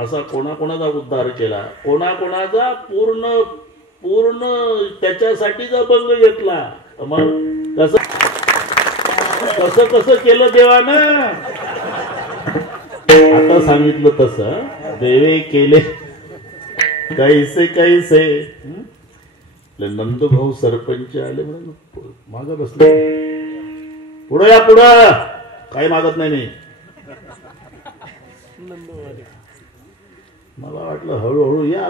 असा कोणाकोणाचा उद्धार केला, कोणाकोणाचा पूर्ण त्याच्यासाठीचा बंग घेतला. मग कसं केलं देवानं. आता सांगितलं तसं देवे केले कैसे. नंदभाऊ सरपंच आले म्हणून माग बसले. पुढं या पुढं. काही मागत नाही मी. मला वाटलं हळूहळू या.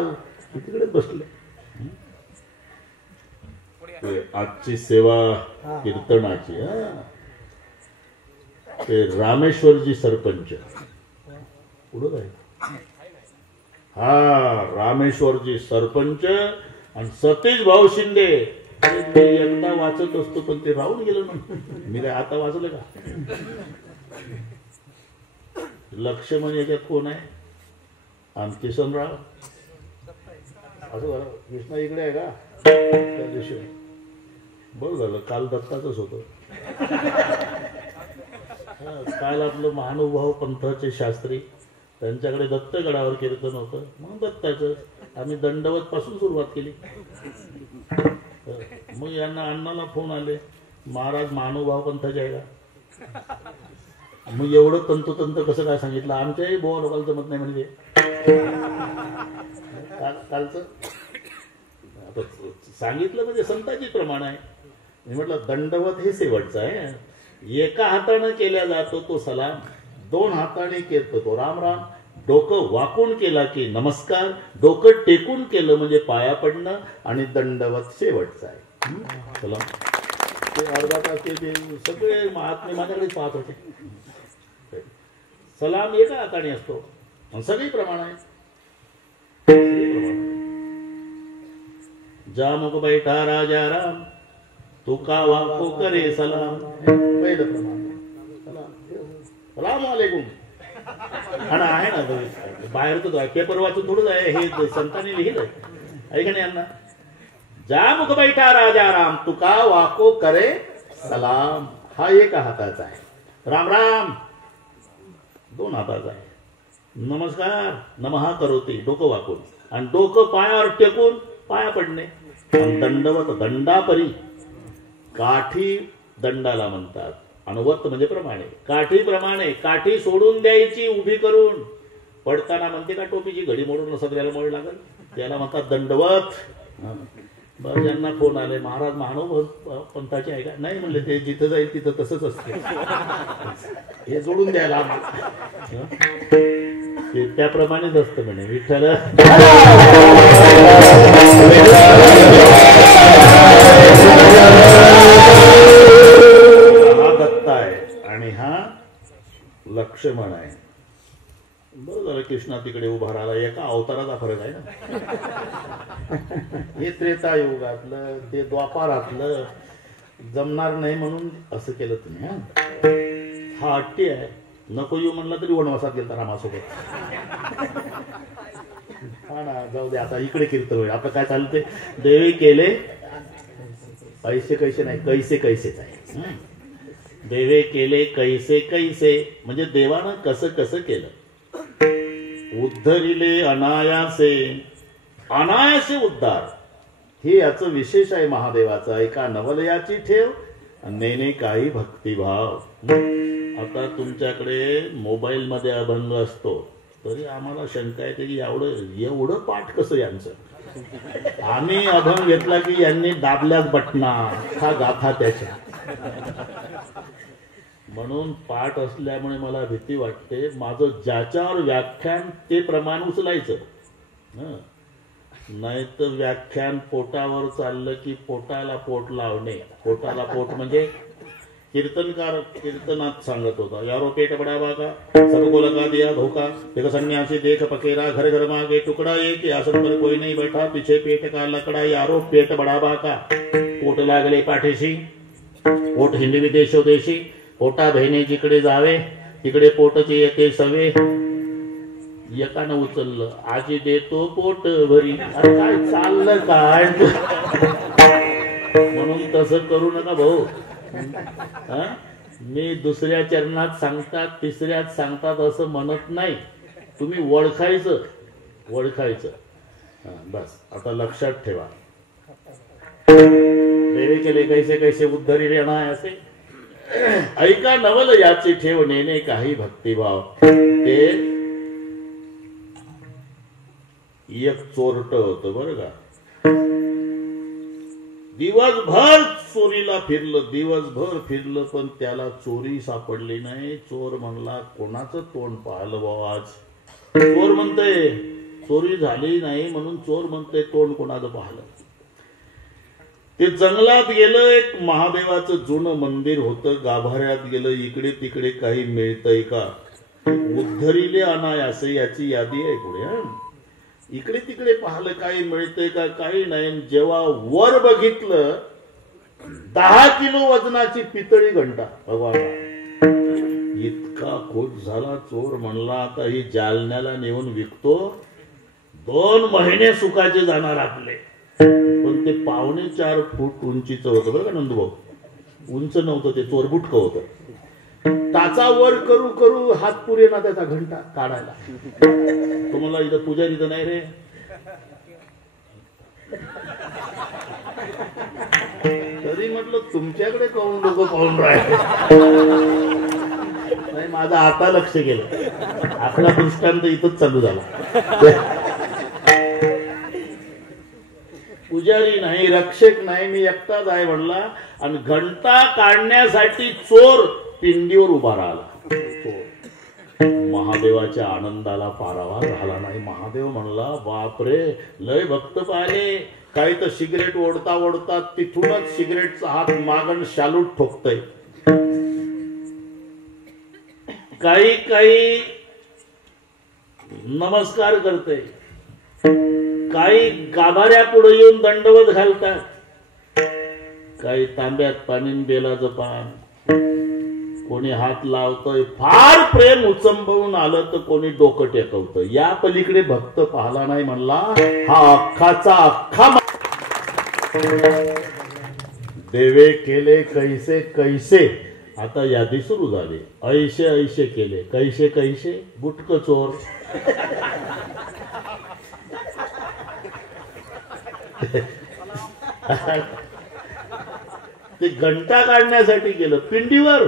तिकडे बसले. आजची सेवा कीर्तनाची. ते रामेश्वरजी सरपंच पुढं आहे. रामेश्वरजी सरपंच आणि सतीश भाऊ शिंदे. मी एकदा वाचत असतो पण ते राहून गेलं ना. मी काय आता वाचलं का. लक्ष्मण याच्यात कोण आहे. आणि किसनराव असं बरं. कृष्णा इकडे आहे का. त्या दिवशी बरं झालं काल दत्ताचंच होतं. काल आपलं महानुभाव पंथाचे शास्त्री त्यांच्याकडे दत्तगडावर कीर्तन होतं. मग दत्ताचं आम्ही दंडवत पासून सुरुवात केली. मग यांना अण्णाला फोन आले महाराज महानुभाव पंथाचे आहे का. मग एवढं तंतोतंत कसं काय सांगितलं? आमच्याही बोवा लोकांना जमत नाही म्हणजे कालचं आता सांगितलं म्हणजे संताची प्रमाण आहे. मी म्हटलं दंडवत हे शेवटचं आहे. एका हाताने केला जातो तो सलाम, दोन हाताने केलं तो राम राम, डोकं वाकून केला की नमस्कार, डोकं टेकून केलं म्हणजे पाया पडणं, आणि दंडवत शेवटचं आहे. सलाम ते अर्धा तास ते सगळे महात्मे माझ्याकडेच पाहत होते. सलाम एका हाताने असतो आणि सगळी प्रमाण आहे. जा मुख बैठा राजा राम, तुका वाको करे सलाम. पहिलं प्रमाण सलाम, सलाम वालेकुम. आणि आहे ना बाहेरच पेपर वाचून थोडंच आहे, हे संतांनी लिहिलंय. ऐका नाही यांना, जा मुख बैठा राजा राम, तुका वाको करे सलाम. हा एका हाताचा आहे. राम राम दोन हाताचा आहे. नमस्कार नमहा करोती डोकं वाकून, आणि डोकं पायावर टेकून पाया पडणे. दंडवत दंडापरी, काठी दंडाला म्हणतात. अनवत म्हणजे प्रमाणे, काठी प्रमाणे. काठी सोडून द्यायची उभी करून. पडताना म्हणते का टोपीची घडी मोडून सगळ्याला मोड लागल, त्याला म्हणतात दंडवत. बरं, ज्यांना फोन आले महाराज महानव पंथाचे आहे का? नाही म्हणले, ते जिथं जाईल तिथं तसंच असते, हे जोडून द्यायला ते त्याप्रमाणेच असतं म्हणे. विठ्ठल हा दत्त आहे आणि हा लक्ष्मण आहे. बरं झालं कृष्णा तिकडे उभा राहिला, एका अवताराचा फरक आहे ना. हे त्रेतायुगातलं, ते द्वापारातलं जमणार नाही म्हणून असं केलं तुम्ही. हा हट्टी आहे, नको येऊ म्हणला तरी वनवासात गेलता रामासोबत. हा ना, जाऊ दे आता इकडे कीर्तन होईल. आपलं काय चाललं ते देवे केले ऐसे कैसे नाही, कैसे कैसेच आहे. देवे केले कैसे कैसे म्हणजे देवानं कसं कसं केलं. उद्धरिले अनायासे, अनायासे उद्धार, हे याचं विशेष आहे महादेवाचं. एका नवलयाची ठेव, नेने काही भक्तिभाव. आता तुमच्याकडे मोबाईल मध्ये अभंग असतो तरी आम्हाला शंका येते की एवढं पाठ कसं यांचं. आम्ही अभंग घेतला की यांनी दाबल्याच बटना का गाथा त्याच्या. म्हणून पाठ असल्यामुळे मला भीती वाटते. माझं ज्याच्यावर व्याख्यान ते प्रमाण उचलायचं, नाही तर व्याख्यान पोटावर चाललं की पोटाला पोट लावणे. पोटाला पोट म्हणजे कीर्तनकार कीर्तनात सांगत होता, यारो पेट बडावा का सब को लगा दिया धोखा, एक सन्यासी देख पकेरा घर घर मागे टुकड़ा एक, आसन पर कोई नहीं बैठा पीछे पेट का लकड़ा, यारो पेट बडावा का. पोट लागले पाठीशी, पोट हिंदी विदेशो देशी, पोटा बहिणी जिकडे जावे तिकडे पोटचे येते सवे. एकानं उचललं, आजी देतो पोट भरी. काय चाललं काय म्हणून तसं करू नका भाऊ. मी दुसऱ्या चरणात सांगतात तिसऱ्यात सांगतात असं म्हणत नाही. तुम्ही ओळखायचं ओळखायचं बस. आता लक्षात ठेवा, देवे केले कैसे कैसे उद्धरी रेणा असे. ऐका नवल याची ठेव, नेने काही भक्तिभाव. ते एक चोरट होतं बरं का. दिवसभर चोरीला फिरलं, दिवसभर फिरलं, पण त्याला चोरी सापडली नाही. चोर म्हणला कोणाचं तोंड पाहिलं बाबा आज. चोर म्हणते चोरी झाली नाही म्हणून चोर म्हणते तोंड कोणाचं पाहिलं. ते जंगलात गेलं, एक महादेवाचं जुनं मंदिर होतं, गाभाऱ्यात गेलं. इकडे तिकडे काही मिळतंय का, उद्धरिले अनायासे याची यादी आहे पुढे. इकडे तिकडे पाहिलं काही मिळतंय का, काही नाही. जेव्हा वर बघितलं 10 किलो वजनाची पितळी घंटा. इतका खुश झाला चोर, म्हणला आता ही जालन्याला नेऊन विकतो, 2 महिने सुखाचे जाणार आपले. पण ते 4.25 फूट उंचीचं होतं बरं का नंदूभाऊ. उंच नव्हतं ते, चोरबुटकं होतं. टाचा वर करू करू हात पुरे ना त्याचा घंटा काढायला. तुम्हाला इथं पुजारी इथं नाही रे. तर तरी म्हटलं तुमच्याकडे कोण लोक पाहून राहिले नाही. माझं आता लक्ष गेलं. आपला दृष्टांत इथंच चालू झाला. पुजारी नाही, रक्षक नाही, मी एकटाच आहे म्हणला. आणि घंटा काढण्यासाठी चोर पिंडीवर उभा राहिला. महादेवाच्या आनंदाला पारावार राहिला नाही. महादेव म्हणला बापरे, लय भक्त पाहिले. काही तर सिगरेट ओढता ओढता तिथूनच सिगरेटचा हात मागण शालूट ठोकतय. काही काही नमस्कार करते, काही गाभाऱ्या पुढे येऊन दंडवत घालतात, काही तांब्यात पाणी बेलाचं पान, कोणी हात लावतोय. फार प्रेम उचंबवून आलं तर कोणी डोकं टेकवतं. या पलीकडे भक्त पाहला नाही म्हणला. हा अख्खाचा अख्खा देवे केले कैसे कैसे. आता यादी सुरू झाली. ऐशे ऐशे केले, कैसे कैसे. बुटक चोर, ते घंटा काढण्यासाठी गेलं पिंडीवर.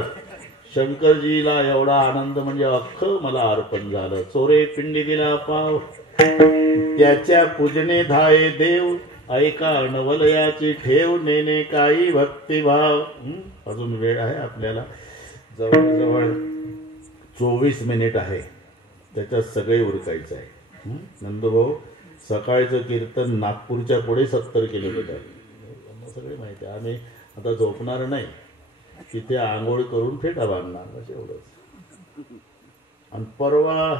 शंकरजीला एवढा आनंद म्हणजे अख्खं मला अर्पण झालं. चोरे पिंडी दिला पाव, त्याच्या पूजने धाये देव. ऐका नवलयाची ठेव, नेने काही भक्तिभाव. अजून वेळ आहे आपल्याला. जवळजवळ 24 मिनिट आहे. त्याच्यात सगळे उरकायचं आहे. नंदभाऊ, सकाळचं कीर्तन नागपूरच्या पुढे 70 किलोमीटर. सगळे माहिती आहे. आम्ही आता झोपणार नाही, तिथे आंघोळ करून फेटा बांधणार असं एवढंच. आणि परवा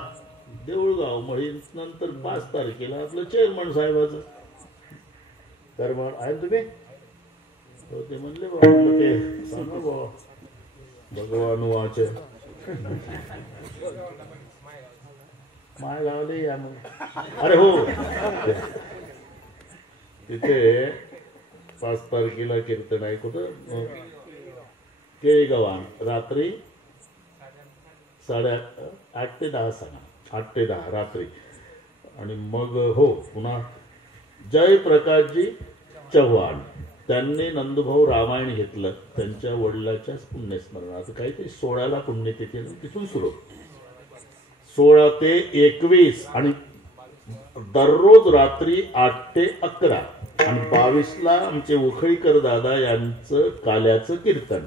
देऊळगाव मळी नंतर 5 तारखेला आपलं चेअरमन साहेबाचं कर्मण आहे. तुम्ही ते म्हणले बाबा, ते सांगा बाबा भगवान वाचे माय गावले या मग. अरे हो, तिथे 5 तारखेला कीर्तन आहे. कुठं? केळगावान. रात्री 8:30 ते 10 सांगा. 8 ते 10 रात्री. आणि मग हो पुन्हा जयप्रकाशजी चव्हाण, त्यांनी नंदभाऊ रामायण घेतलं. त्यांच्या वडिलाच्या पुण्यस्मरणार्थ काही ते 16ला पुण्यतिथी, तिथून सुरू 16 ते 21. आणि दररोज रात्री 8 ते 11. आणि 22ला आमचे उखळीकर दादा यांचं काल्याचं कीर्तन.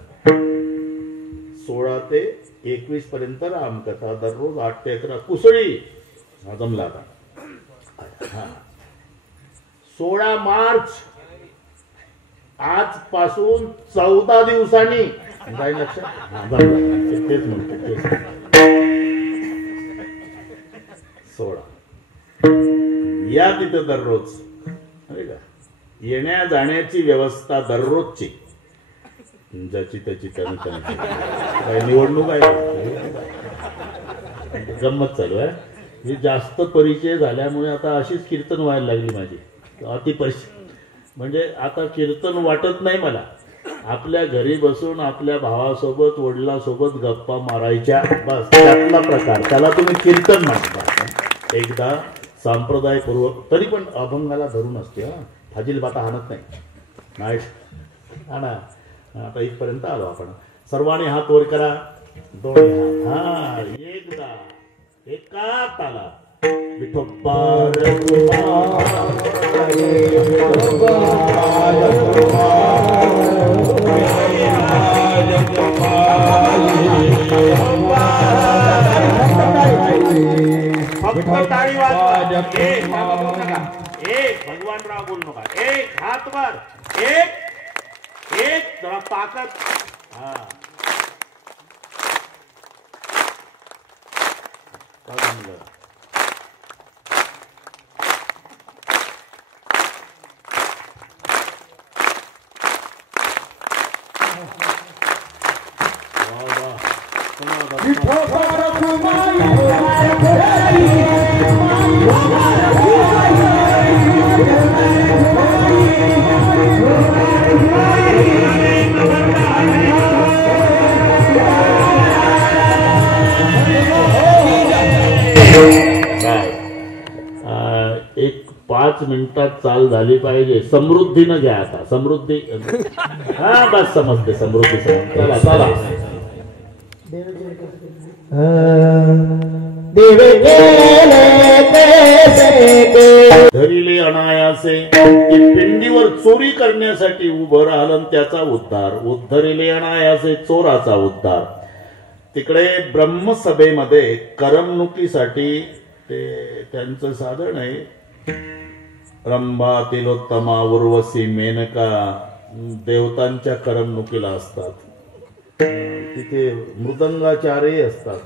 16 ते 21 पर्यंत रामकथा दररोज 8 ते 11. कुसळी जमला आता. 16 मार्च आजपासून 14 दिवसांनी जाईल लक्षात. तेच म्हणतो तेच. 16 या तिथं दररोज. अरे का, येण्या जाण्याची व्यवस्था दररोजची. ज्याची त्याची त्याने काय निवडणूक आहे, गंमत चालू आहे. ही जास्त परिचय झाल्यामुळे आता अशीच कीर्तन व्हायला लागली माझी. अति परिचय म्हणजे आता कीर्तन वाटत नाही मला. आपल्या घरी बसून आपल्या भावासोबत वडिलासोबत गप्पा मारायच्या, बस त्यातला प्रकार. त्याला तुम्ही कीर्तन म्हणता. एकदा संप्रदायपूर्वक, तरी पण अभंगाला धरून असते. फाजील बाता हाणत नाही. हा ना. आता इथपर्यंत आलो आपण. सर्वांनी हात वर करा. दोन्ही हात. हा, एकदा एका ताला. विठोबा फक्त टाळी वाजवा. एक भगवानराव बोलू नका. एक हात वर. एक जरा ताकद. हा, 5 मिनिटात चाल झाली पाहिजे. समृद्धीनं घ्या आता. समृद्धी हा बस समजते. समृद्धी चला चला. धरिले अनायासे की पिंडीवर चोरी करण्यासाठी उभं राहिलं त्याचा उद्धार. उद्धरिले अनायासे चोराचा उद्धार. तिकडे ब्रह्मसभेमध्ये करमणुकीसाठी ते त्यांचं साधन आहे. रंभा तिलोत्तमा उर्वशी मेनका देवतांच्या करमणुकीला असतात. तिथे मृदंगाचार्यही असतात.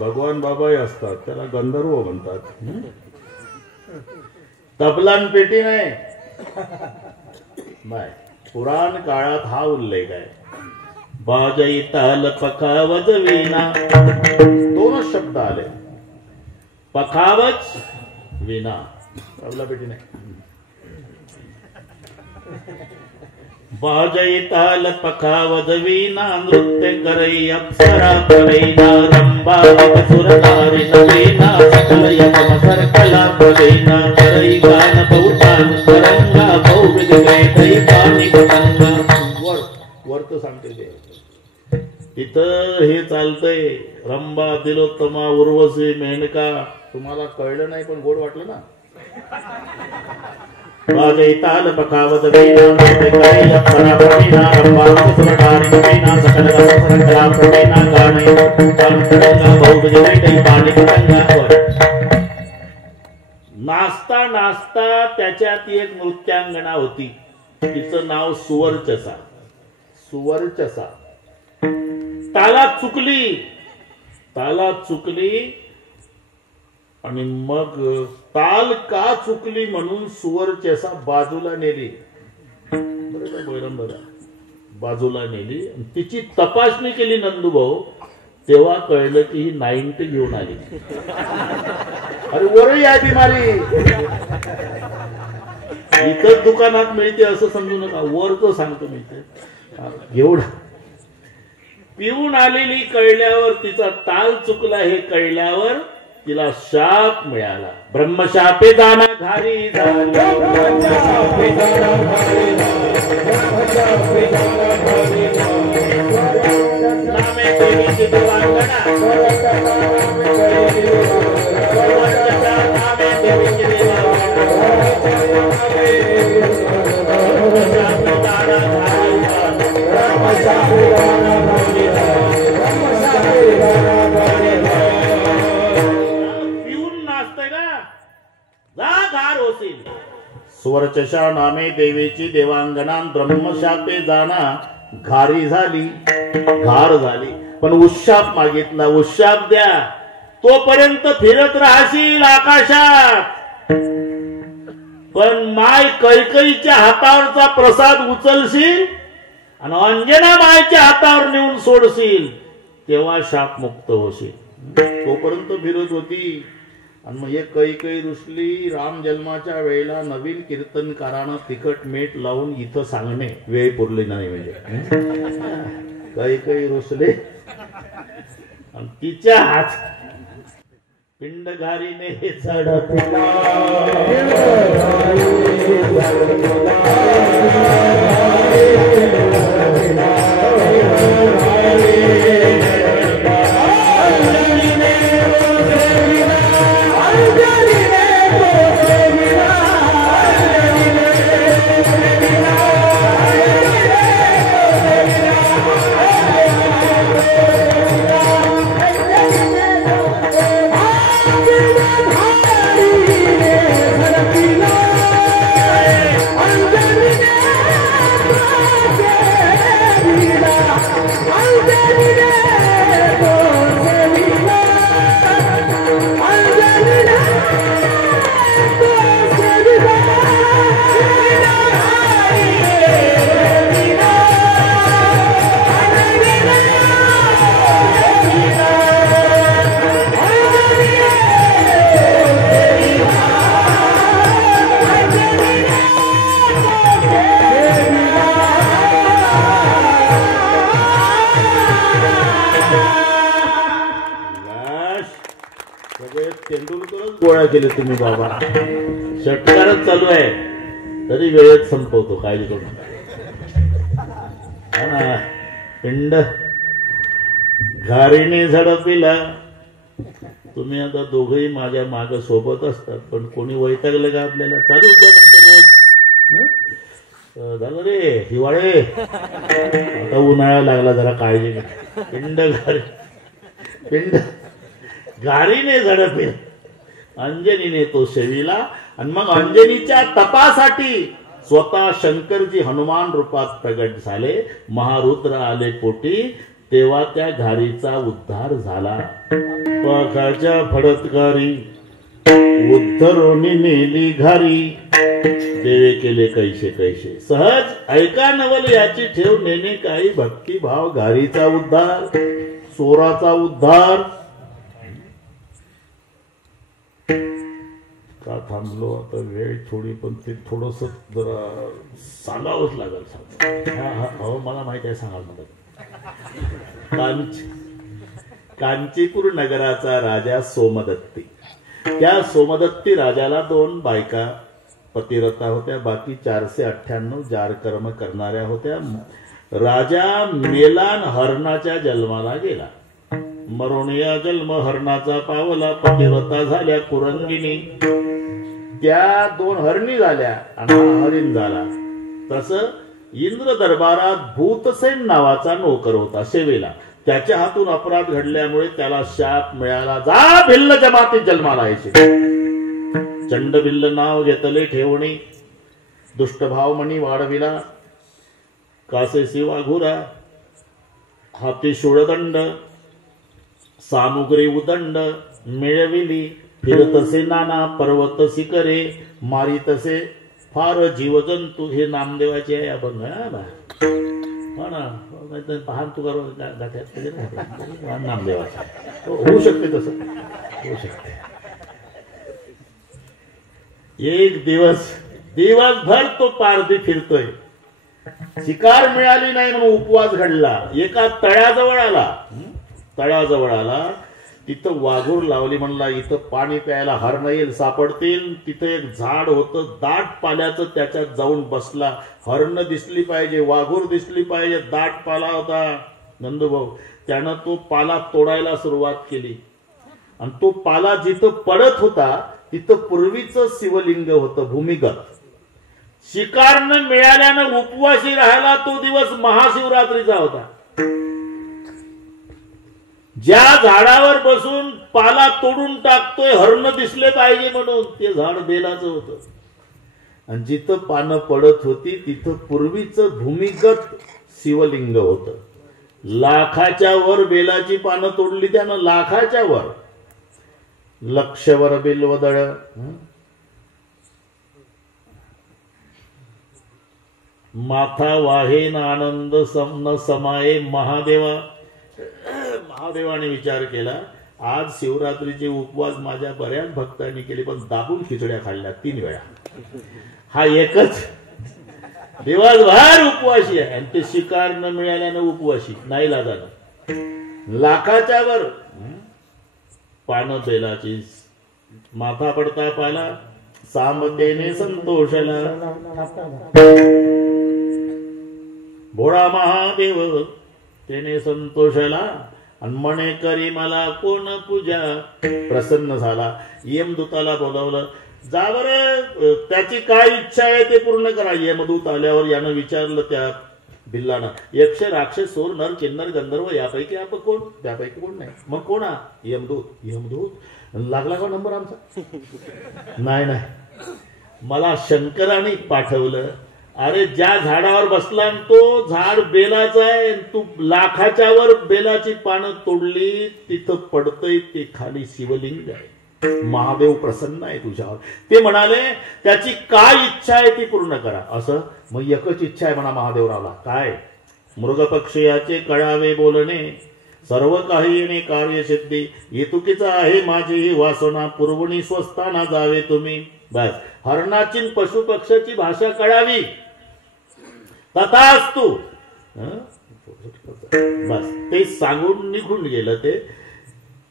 भगवान बाबाही असतात. त्याला गंधर्व म्हणतात. तबलान पेटी नाही. पुराण काळात हा उल्लेख आहे. बाजई ताल पखावज विना. 2 शब्द आले. पखावज विना. तबला पेटी नाही. बाजई ताल पखावज विना नृत्य करई अप्सरा करईना रंभा सुरनारी नवीना सकल यम सर्कला प्रदेना करई गान बहुतान तरंगा बहुविध कैतई पाणी पतंगा. वर तर सांगते ते. तिथं हे चालतंय. रंभा तिलोत्तमा उर्वशी मेनका. तुम्हाला कळलं नाही पण गोड वाटलं ना. बाजई ताल पखावज वीणा नृत्य करई अप्सरा प्रवीणा रंभा सुरनारी नवीना सकल यम सर्कला प्रदेना गाणे तरंगा बहुविध कैतई पाणी पतंगा. नाचता नाचता त्याच्यात एक नृत्यांगना होती. तिचं नाव सुवर्चसा. सुवर्चसा. तालात चुकली आणि मग ताल का चुकली म्हणून सुवर्चसा बाजूला नेली. बरं बाजूला नेली. तिची तपासणी केली नंदूभाऊ. तेव्हा कळलं की ही 90 घेऊन आली. अरे वरही आहे बिमारी. इतर दुकानात मिळते असं समजू नका. वरच सांगतो मी ते. एवढं पिऊन आलेली कळल्यावर तिचा ताल चुकला हे कळल्यावर तिला शाप मिळाला. ब्रह्मशापे जाना घारी झाली. नामे देवीची देवांगना. नामे देवीची पिऊन नाचतय का जा घार होशील. सुवर्चशा नामे देवीची देवांगना ब्रह्मशापे जाना घारी झाली. घार झाली. पण उशाप मागितला. उशाप द्या. तोपर्यंत फिरत राहशील आकाशात. पण माय कैकईच्या हातावरचा प्रसाद उचलशील आणि अंजना मायच्या हातावर नेऊन सोडशील तेव्हा शापमुक्त होशील. तोपर्यंत फिरत होती. आणि मग एक कैकई रुसली. राम जन्माच्या वेळेला नवीन कीर्तनकारानं तिखट मीठ लावून इथं सांगणे वेळ पुरली नाही. म्हणजे कैकई रुसले आणि तिच्या हात पिंडघारीने झडपला. I'm तेंडुलकरच गोळा केले तुम्ही बाबा. षटकारच चालू आहे तरी वेळेत संपवतो. काळजी करू नका. पिंड घारीने झडपिला. तुम्ही आता दोघही माझ्या माग सोबत असतात पण कोणी वैतागलं का आपल्याला चालू द्या म्हणतो रोज. झालं रे हिवाळे आता उन्हाळा लागला जरा काळजी घ्या. पिंड घारीने झडपिला अंजनीने तो सेविला. आणि मग अंजनीच्या तपासाठी स्वतः शंकरजी हनुमान रूपात प्रगट झाले. महारुद्र आले पोटी तेव्हा त्या घारीचा उद्धार झाला. पाखाच्या फडतकारी उद्धरोनी नेली घारी. देवे केले कैसे कैसे सहज ऐका नवल याची ठेव नेणे काही भक्तिभाव. घारीचा उद्धार चोराचा उद्धार. का थांबलो आता वेळ थोडी पण ते थोडस जरा सांगावंच लागेल. हो मला माहिती आहे सांगाल मला. कांचीपूर नगराचा राजा सोमदत्ती. त्या सोमदत्ती राजाला 2 बायका पतिव्रता होत्या. बाकी 498 जारकर्म करणाऱ्या होत्या. राजा मेलान हरणाच्या जन्माला गेला. मरोनिया जन्म हरणाचा पावला. पतिव्रता झाल्या कुरंगिनी. त्या 2 हरणी झाल्या आणि हरिण झाला. तस इंद्र दरबारात भूतसेन नावाचा नोकर होता सेवेला. त्याच्या हातून अपराध घडल्यामुळे त्याला शाप मिळाला. जा भिल्ल जमातीत जन्माला यायचे. चंडभिल्ल नाव घेतले ठेवणी. दुष्टभाव मणी वाढविला. कासेसी वाघुरा हाती शूळदंड सामुग्री उदंड मिळविली. फिरतसे नाना पर्वत शिखरे मारितसे फार जीवजंतू. हे नामदेवाचे आहे अभंग. हो ना पहा तुकार गाठ्यात नामदेवाचे होऊ शकते तसं होऊ शकते. एक दिवसभर तो पारधी फिरतोय. शिकार मिळाली नाही म्हणून उपवास घडला. एका तळ्याजवळ आला. तिथं वाघूर लावली. म्हणला इथं पाणी प्यायला हरण येईल सापडतील. तिथं एक झाड होतं दाट पाल्याचं. त्याच्यात जाऊन बसला. हरण दिसली पाहिजे वाघूर दिसली पाहिजे. दाट पाला होता नंदूभाऊ. त्यानं तो पाला तोडायला सुरुवात केली. आणि तो पाला जिथं पडत होता तिथं पूर्वीचं शिवलिंग होतं भूमिगत. शिकार न मिळाल्यानं उपवासी राहायला. तो दिवस महाशिवरात्रीचा होता. ज्या झाडावर बसून पाला तोडून टाकतोय हरण दिसले पाहिजे म्हणून ते झाड बेलाचं होतं. आणि जिथं पानं पडत होती तिथं पूर्वीचं भूमिगत शिवलिंग होतं. लाखाच्या वर बेलाची पानं तोडली त्यानं. लाखाच्या वर. लक्षवर बेलवदळ. माथा वाहेन आनंद न समाये महादेवा. महादेवाने विचार केला आज शिवरात्रीचे उपवास माझ्या बऱ्याच भक्तांनी केले पण दाबून खिचड्या खाल्ल्या 3 वेळा. हा एकच दिवसभर उपवासी आहे. आणि ते शिकार न मिळाल्यानं उपवासी नाही लागायला. लाखाच्या वर पानं बेलाची. माथा पडता पाला सामतेने संतोषला. भोळा महादेव त्याने संतोषला. आणि म्हणे करी मला कोण पूजा. प्रसन्न झाला. यमदूताला बोलावलं. जा बरं त्याची काय इच्छा आहे ते पूर्ण करा. यमदूत आल्यावर यानं विचारलं त्या भिल्लानं यक्ष राक्षस सोर नर किन्नर गंधर्व यापैकी आपण कोण. त्यापैकी कोण नाही. मग कोण हा. यमदूत लागला का नंबर आमचा. नाही मला शंकराने पाठवलं. अरे ज्या झाडावर बसला तो झाड बेलाचा आहे. तू लाखाच्या वर बेलाची पानं तोडली. तिथं पडतय ते खाली शिवलिंग आहे. महादेव प्रसन्न आहे तुझ्यावर. ते म्हणाले त्याची काय इच्छा आहे ती पूर्ण करा. असं मग एकच इच्छा आहे म्हणा महादेवरावला. काय. मृगपक्षयाचे कळावे बोलणे सर्व काही येणे कार्यसिद्धी. येतुकीचा आहे माझी ही वासना पूर्वणी स्वस्थाना जावे तुम्ही. बस हरणाची पशु पक्षाची भाषा कळावी तथास्तु. बस ते सांगून निघून गेलं. ते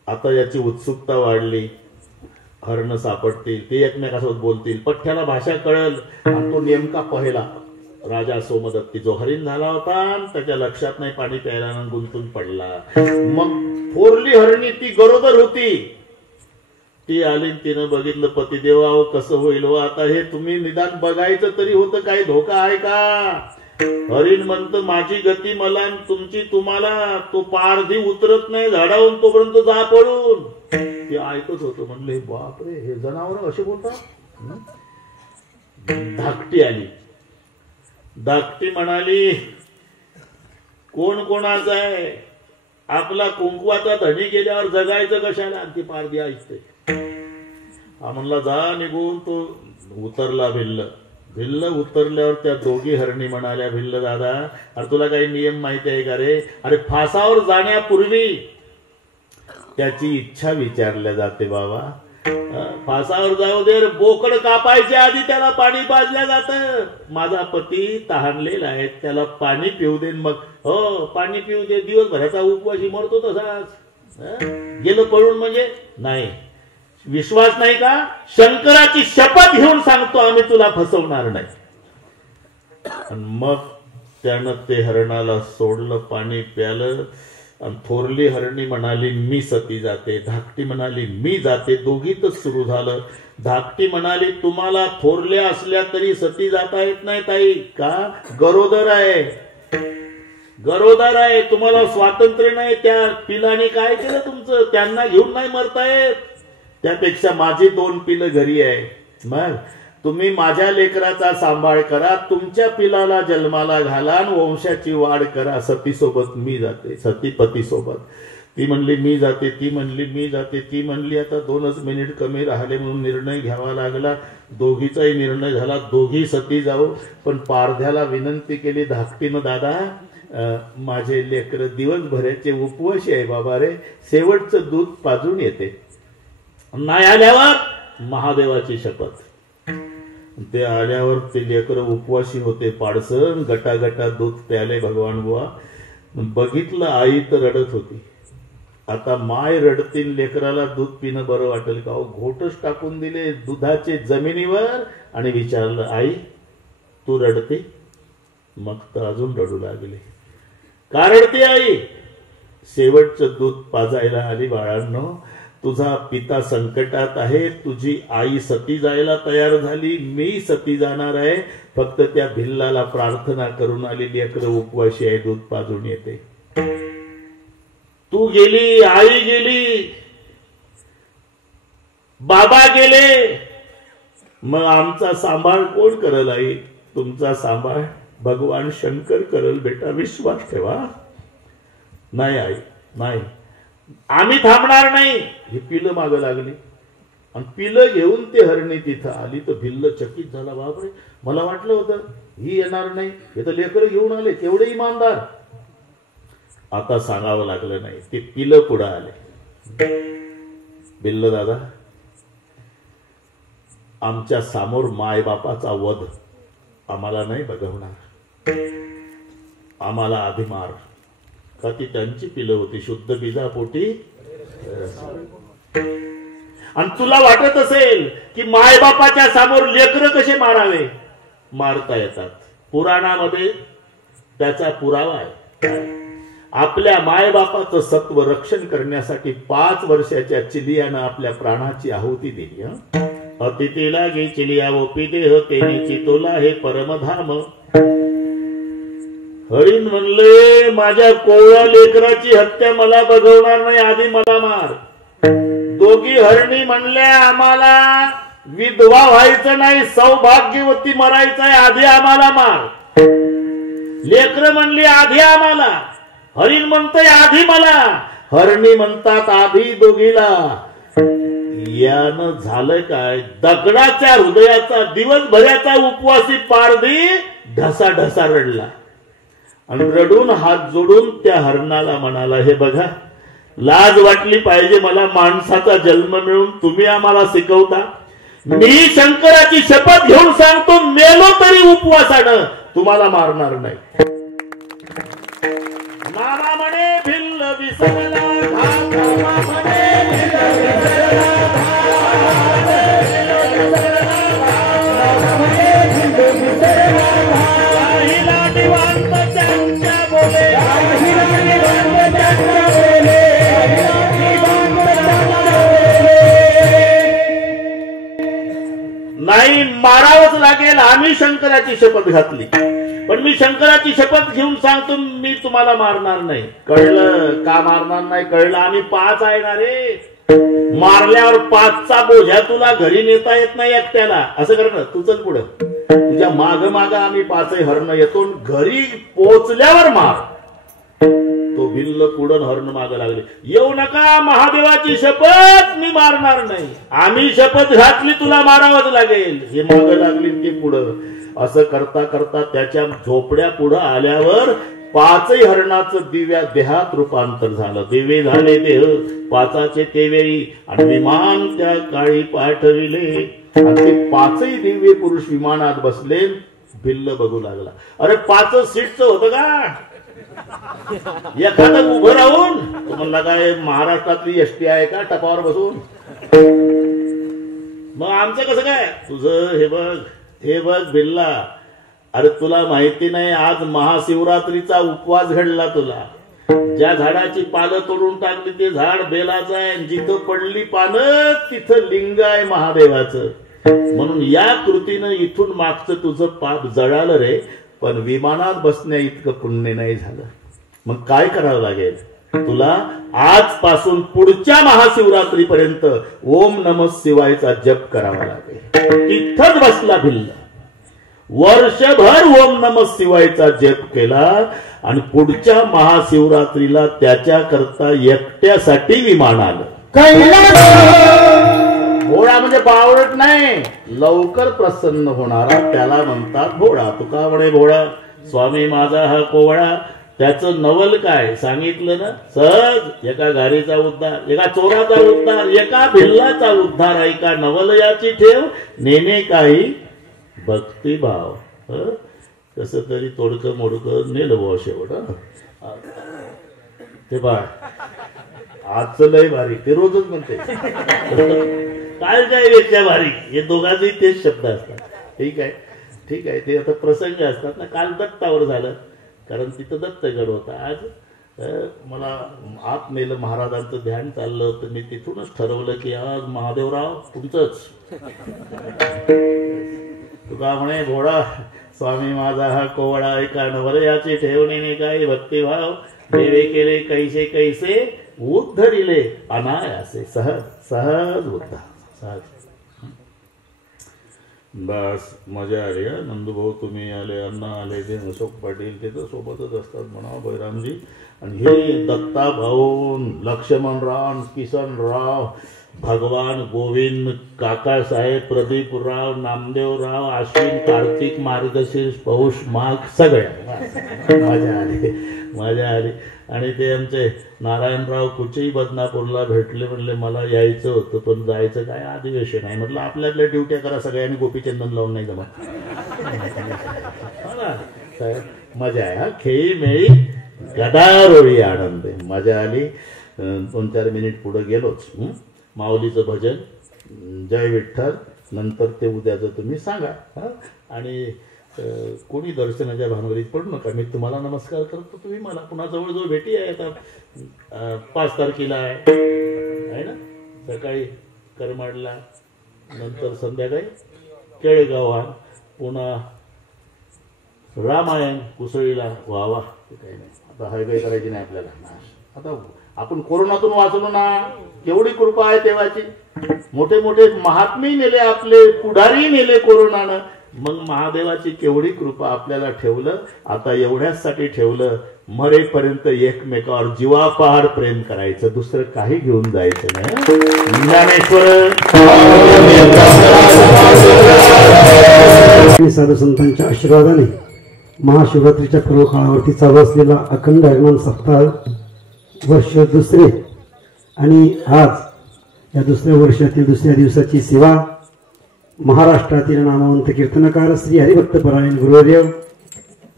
आता याची उत्सुकता वाढली. हरण सापडतील, ते एकमेकासोबत बोलतील, पठ्ठ्याला भाषा कळल आणि तो नेमका पहिला राजा सोमदत्ती जो हरिण झाला होता आणि त्याच्या लक्षात नाही पाणी प्यायला गुंतून पडला. मग थोरली हरणी ती गरोदर होती, ती आली, तिनं बघितलं पतिदेवा कसं होईल हो आता, हे तुम्ही निदान बघायचं तरी होतं, काही धोका आहे का? हरिण म्हणतं माझी गती मला आणि तुमची तुम्हाला, तो पारधी उतरत नाही झाडावरून तोपर्यंत जा पळून. ते ऐकत होतं, म्हणले बापरे हे जनावर असे बोलतात. धाकटी आली, धाकटी म्हणाली कोण कोणाचा आहे, आपला कुंकवाचा धणी गेल्यावर जगायचं कशाला? आणि ती पारधी ऐकते. हा म्हणला जा निघून. तो उतरला भिल्ल. भिल्ल उतरल्यावर त्या दोघी हरणी म्हणाल्या भिल्ल दादा अरे तुला काही नियम माहिती आहे का रे? अरे फासावर जाण्यापूर्वी त्याची इच्छा विचारल्या जाते बाबा. फासावर जाऊ दे, बोकड कापायच्या आधी त्याला पाणी पाजल्या जातं. माझा पती तहानलेला आहे, त्याला पाणी पिऊ दे, मग हो पाणी पिऊ दे. दिवसभराचा उपवासी मरतो तसाच. गेलं पळून म्हणजे नाही. विश्वास नाही का? शंकराची शपथ घेऊन सांगतो आम्ही तुला फसवणार नाही. आणि मग त्यानं ते हरणाला सोडलं, पाणी प्यालं. आणि थोरली हरणी म्हणाली मी सती जाते, धाकटी म्हणाली मी जाते. दोघीतच सुरू झालं. धाकटी म्हणाली तुम्हाला थोरल्या असल्या तरी सती जाता येत नाही ताई, का? गरोदर आहे, गरोदर आहे, तुम्हाला स्वातंत्र्य नाही. त्या पिलाने काय केलं तुमचं? त्यांना घेऊन नाही मरता येत. त्यापेक्षा माझी 2 पिलं घरी आहे, मग तुम्ही माझ्या लेकराचा सांभाळ करा, तुमच्या पिलाला जन्माला घाला आणि वंशाची वाढ करा. सतीसोबत मी जाते, सतीपतीसोबत. ती म्हणली मी जाते, ती म्हणली मी जाते, ती म्हणली आता 2च मिनिट कमी राहिले म्हणून निर्णय घ्यावा लागला. दोघीचाही निर्णय झाला, दोघी सती जाऊ. पण पारध्याला विनंती केली धाकटीनं दादा माझे लेकर दिवसभराचे उपवासी आहे बाबा रे, शेवटचं दूध पाजून येते. नाही आल्यावर महादेवाची शपथ. ते आल्यावर ते लेकर उपवासी होते पाडसं, गटागटा दूध प्याले भगवान बुवा. बघितलं आई तर रडत होती. आता माय रडतील, लेकराला दूध पिणं बरं वाटेल का? घोटच टाकून दिले दुधाचे जमिनीवर आणि विचारलं आई तू रडते? मग तर अजून रडू लागले. का रडते आई? शेवटचं दूध पाजायला आली बाळांनो. तुझा पिता संकटात आहे, तुझी आई सती जायला तयार झाली, मी सती जाणार आहे. फक्त त्या भिल्लाला प्रार्थना करून आली, लेकरं उपवासी आहे, दूध पाजून येते. तू गेली, आई गेली, बाबा गेले, मग आमचा सांभाळ कोण करल आई? तुमचा सांभाळ भगवान शंकर करल बेटा, विश्वास ठेवा. नाही आई नाही, आम्ही थांबणार नाही. ही पिलं मागं लागली आणि पिलं घेऊन ते हरणी तिथं आली. तर भिल्ल चकित झाला, बापरे मला वाटलं होतं ही येणार नाही, हे तर लेकरं घेऊन आले, तेवढे इमानदार. आता सांगावं लागलं नाही, ते पिलं पुढं आले. भिल्ल दादा आमच्या समोर मायबापाचा वध आम्हाला नाही बघवणार, आम्हाला आधी मार. का ती त्यांची पिलं होती शुद्ध बीजापोटी. आणि तुला वाटत असेल की मायबापाच्या समोर लेकरं कसे मारावे? मारता येतात. पुराणामध्ये त्याचा पुरावा आहे. आपल्या मायबापाचं सत्व रक्षण करण्यासाठी 5 वर्षाच्या चिलियानं आपल्या प्राणाची आहुती दिली. अतिथीला गे चिलिया ओपी देह तेने चितोला हे परमधाम. हरिण म्हणले माझ्या कोवळ्या लेकराची हत्या मला बघवणार नाही, आधी मला मार. दोघी हरणी म्हणल्या आम्हाला विधवा व्हायचं नाही, सौभाग्यवती मरायचंय, आधी आम्हाला मार. लेकर म्हणली आधी आम्हाला. हरिण म्हणतोय आधी मला. हरणी म्हणतात आधी दोघीला. यानं झालं काय? दगडाच्या हृदयाचा दिवसभराचा उपवासी पारधी ढसा ढसा रडला आणि रडून हात जोडून त्या हरणाला म्हणाला, हे बघा लाज वाटली पाहिजे मला, माणसाचा जन्म मिळून तुम्ही आम्हाला शिकवता. मी शंकराची शपथ घेऊन सांगतो, मेलो तरी उपवासानं तुम्हाला मारणार नाही. नाना म्हणे भिल्ल विसरला घात, नाना म्हणे भिल्ल विसरला घात. लागेल आम्ही शंकराची शपथ घातली, पण मी शंकराची शपथ घेऊन सांगतो मी तुम्हाला मारणार नाही. कळलं का मारणार नाही? कळलं. आम्ही 5 आहे ना रे. मारल्यावर 5चा बोझ्या तुला घरी नेता येत नाही एकट्याला. असं कर ना, तू चल पुढं, तुझ्या माग माग आम्ही 5 हरण येतो. घरी पोचल्यावर मार. तो भिल्ल पुढं हरण माग लागले. येऊ नका, महादेवाची शपथ, मी मारणार नाही. आम्ही शपथ घातली तुला मारावंच लागेल. हे माग लागली ते पुढं. असं करता करता त्याच्या झोपड्या पुढं आल्यावर 5 हरणाचं दिव्या देहात रूपांतर झालं. दिवे झाले देह 5चे तेवेळी, आणि विमान त्या काळी पाठविले. आणि ते 5 दिव्य पुरुष विमानात बसले. भिल्ल बघू लागला. अरे 5 सीटचं होतं का? एखादं उभं राहून तो म्हणला काय महाराष्ट्रातली एसटी आहे का टपावर बसून? मग आमचं कसं काय? तुझं हे बघ, हे बघ बिल्ला, अरे तुला माहिती नाही आज महाशिवरात्रीचा उपवास घडला. तुला ज्या झाडाची पानं तोडून टाकली ते झाड बेलाचं आहे. जिथं पडली पानं तिथं लिंग आहे महादेवाचं. म्हणून या कृतीनं इथून मागचं तुझं पाप जळालं रे, पण विमानात बसण्या इतकं पुण्य नाही झालं. मग काय करावं लागेल तुला? आजपासून पुढच्या महाशिवरात्रीपर्यंत ओम नमः शिवायचा जप करावा लागेल. तिथंच बसला भिल्ल. वर्षभर ओम नमः शिवायचा जप केला आणि पुढच्या महाशिवरात्रीला त्याच्याकरता एकट्यासाठी विमान आलं. भोळा म्हणजे बावळट नाही, लवकर प्रसन्न होणारा त्याला म्हणतात भोळा. तुका म्हणे भोळा, स्वामी माझा हा कोवळा. त्याचं नवल काय सांगितलं ना? सहज एका गाडीचा उद्धार, एका चोराचा उद्धार, एका भिल्लाचा उद्धार. ऐका नवल याची ठेव, नेणे काही भक्तिभाव. कस तरी तोडकं मोडकं नेलं बुवा शेवट. ते बाळ आजचं लय भारी, ते रोजच म्हणते. काय काय वेगळ्या भारी, हे दोघांचेही तेच शब्द असतात. ठीक आहे, ठीक आहे, ते आता प्रसंग असतात ना. काल दत्तावर झालं, कारण तिथं दत्तगड होता. आज मला आत नेलं, महाराजांचं ध्यान चाललं होतं. मी तिथूनच ठरवलं की आज महादेवराव तुमचंच. तुका म्हणे भोळा, स्वामी माझा हा कोवळा. ऐका नवल याची ठेवणे काही भक्तिभाव. देवे केले कैसे कैसे उद्धरिले अनायासे. सहज सहज उद्धार. सहज. बस मजा आली. नंदूभाऊ तुम्ही आले, अण्णा आले, ते अशोक पाटील ते तर सोबतच असतात म्हणा, बैरामजी. आणि हे दत्ता भाऊ, लक्ष्मणराव, किसनराव, भगवान गोविंद, काकासाहेब, प्रदीपराव, नामदेवराव, अश्विन, कार्तिक, मार्गशीर्ष, पौष, माघ, सगळ्या मजा आली, मजा आली. आणि ते आमचे नारायणराव कुचेही बदनापूरला भेटले. म्हणले मला यायचं होतं पण जायचं काय अधिवेशन आहे. म्हटलं आपल्या आपल्या ड्युट्या करा सगळ्यांनी, गोपीचंदन लावून नाही जमत. मजा आहे. हा खेळी मेळी गदारोळी आनंद आहे. मजा आली. 2-4 मिनिट पुढे गेलोच. माऊलीचं भजन, जय विठ्ठल, नंतर ते उद्याचं तुम्ही सांगा. आणि कोणी दर्शनाच्या भानगडीत पडू नका. मी तुम्हाला नमस्कार करतो, तुम्ही मला. पुन्हा जवळजवळ भेटी आहे आता. 5 तारखेला आहे ना, सकाळी करमाडला, नंतर संध्याकाळी केळगावात, पुन्हा रामायण कुसळीला. वा वा, काही नाही. आता हायवे करायची नाही आपल्याला. आता आपण कोरोनातून वाचलो ना, केवढी कृपा आहे देवाची. मोठे मोठे महात्मे नेले, आपले पुढारी नेले कोरोनानं. मग महादेवाची केवढी कृपा आपल्याला ठेवलं. आता एवढ्यासाठी ठेवलं, मरेपर्यंत एकमेकावर जीवापाड प्रेम करायचं, दुसरं काही घेऊन जायचं नाही. ज्ञानेश्वर साधू संतांच्या आशीर्वादाने महाशिवरात्रीच्या पूर्व काळावरती चालू असलेला अखंड आगमन सप्ताह वर्ष दुसरे, आणि आज या दुसऱ्या वर्षातील दुसऱ्या दिवसाची सेवा महाराष्ट्रातील नामवंत कीर्तनकार श्री हरिभक्तपरायण गुरुदेव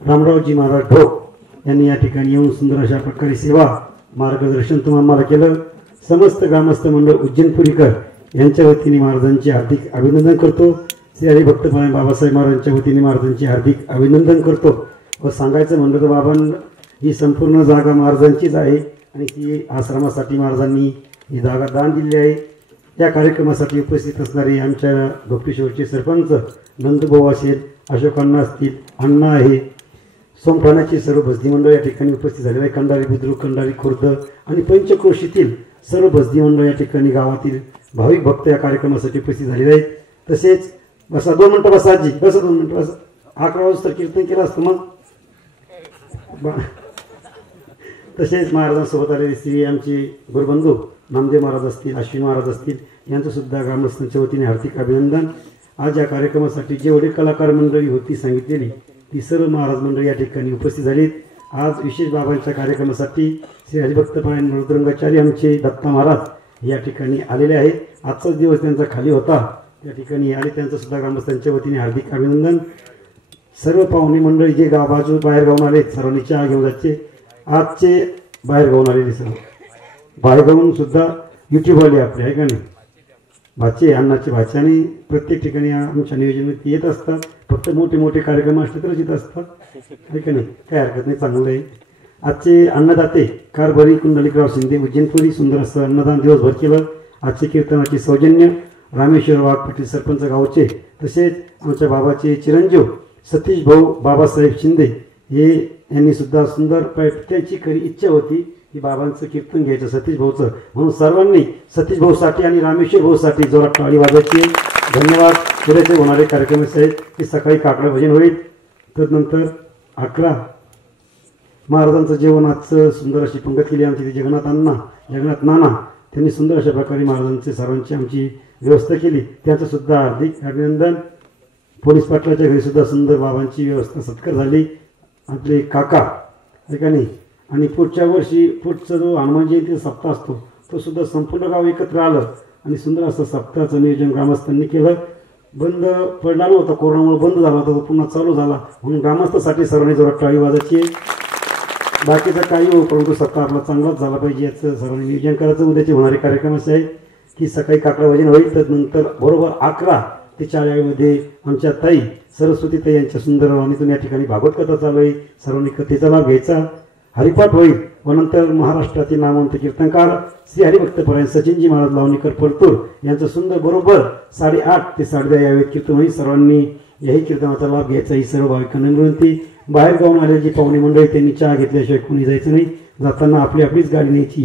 रामरावजी महाराज ढोक यांनी या ठिकाणी येऊन सुंदर अशा प्रकारे सेवा मार्गदर्शन तुम्हाला केलं. समस्त ग्रामस्थ मंडळ उज्जैनपुरीकर यांच्या वतीने महाराजांचे हार्दिक अभिनंदन करतो. श्री हरिभक्तपरायण बाबासाहेब महाराजांच्या वतीने महाराजांचे हार्दिक अभिनंदन करतो. व सांगायचं म्हणलं तर बाबांना ही संपूर्ण जागा महाराजांचीच आहे आणि ती आश्रमासाठी महाराजांनी ही जागा दान दिली आहे. या कार्यक्रमासाठी उपस्थित असणारे आमच्या गोपीश्वरचे सरपंच नंदभाऊ असेल, अशोक अण्णा असतील, अण्णा आहे, सोमठाण्याचे सर्व भजनी मंडळ या ठिकाणी उपस्थित झालेले आहे. कंडारी बुद्रुक, कंडारी खुर्द आणि पंचक्रोशीतील सर्व भजनी मंडळ या ठिकाणी गावातील भाविक भक्त या कार्यक्रमासाठी उपस्थित झालेले आहेत. तसेच बसा 2 मिनिटं बसा आजी, बसा 2 मिनिटं बसा. 11 वाजता कीर्तन केलं असतं मग. तसेच महाराजांसोबत आलेले श्री आमचे गुरुबंधू नामदेव महाराज असतील, अश्विन महाराज असतील, यांचं सुद्धा ग्रामस्थांच्या वतीने हार्दिक अभिनंदन. आज या कार्यक्रमासाठी जेवढे कलाकार मंडळी होती सांगितलेली ती सर्व महाराज मंडळी या ठिकाणी उपस्थित झालीत. आज विशेष बाबांच्या कार्यक्रमासाठी श्री हरिभक्तपरायण मृदुरंगाचार्य आमचे दत्ता महाराज या ठिकाणी आलेले आहेत. आजचाच दिवस त्यांचा खाली होता, या ठिकाणी आले, त्यांचं सुद्धा ग्रामस्थांच्या वतीने हार्दिक अभिनंदन. सर्व पाहुणे मंडळी जे बाजू बाहेर गावून आले सर्वांनी चहा घेऊन जायचे. आजचे बाहेर गावून आलेले सर्व बाहेर गावून सुद्धा युट्यूबवाले आपले आहे का नाही, भाचे अण्णाचे भाचे, आणि प्रत्येक ठिकाणी आमच्या नियोजनात येत असतात. फक्त मोठे मोठे कार्यक्रम असले तरच येत असतात आहे का नाही, काही हरकत नाही, चांगलं आहे. आजचे अन्नदाते कारभारी कुंडलिकराव शिंदे उज्जैनपुरी सुंदर असं अन्नदान दिवसभर केलं. आजचे कीर्तनाचे सौजन्य रामेश्वर वाघ पाटील सरपंच गावचे, तसेच आमच्या बाबाचे चिरंजीव सतीश भाऊ बाबासाहेब शिंदे हे यांनी सुद्धा सुंदर त्यांची खरी इच्छा होती की बाबांचं कीर्तन घ्यायचं सतीश भाऊचं, म्हणून सर्वांनी सतीश भाऊसाठी आणि रामेश्वर भाऊसाठी जोरात टाळी वाजायची. धन्यवाद. पुढे होणारे कार्यक्रम आहेत की सकाळी काकडं भजन होईल, तदनंतर 11 महाराजांचं जेवण आजचं सुंदर अशी पंगत केली आमची जगन्नाथ अण्णा, जगन्नाथ नाना, त्यांनी सुंदर अशा प्रकारे महाराजांचे सर्वांची आमची व्यवस्था केली, त्यांचं सुद्धा हार्दिक अभिनंदन. पोलीस पाटलाच्या घरी सुद्धा सुंदर बाबांची व्यवस्था सत्कार झाली. आपले काका ठिकाणी, आणि पुढच्या वर्षी पुढचा जो हनुमान जयंती सप्ताह असतो तो सुद्धा संपूर्ण गाव एकत्र आलं आणि सुंदर असं सप्ताहाचं नियोजन ग्रामस्थांनी केलं. बंद पडला नव्हता, कोरोनामुळे बंद झाला होता, तो पुन्हा चालू झाला, म्हणून ग्रामस्थांसाठी सर्वांनी जोरात टाळी वाजायची. बाकीचं काही हो, परंतु सप्ताह आपला चांगलाच झाला पाहिजे याचं सर्वांनी नियोजन करायचं. उद्याचे होणारे कार्यक्रम असे आहेत की सकाळी काकडा भजन होईल, त्यानंतर बरोबर 11 ते 4 यामध्ये आमच्या ताई सरस्वती ताई यांच्या सुंदर वाणीतून या ठिकाणी भागवत कथा चालू आहे. सर्वांनी कथेचा लाभ घ्यायचा. हरिपाठ होईल व नंतर महाराष्ट्रातील नामवंत कीर्तनकार श्री हरिभक्तपरायण सचिनजी महाराज लावणीकर परतूर यांचं सुंदर बरोबर 8:30 ते 10:30 यावेळेत कीर्तन होईल. सर्वांनी याही कीर्तनाचा लाभ घ्यायचा ही सर्व भाविकांना विनंती. बाहेर गावून आलेली पाहुणे मंडळी त्यांनी चहा घेतल्याशिवाय कोणी जायचं नाही. जाताना आपली आपलीच गाडी न्यायची.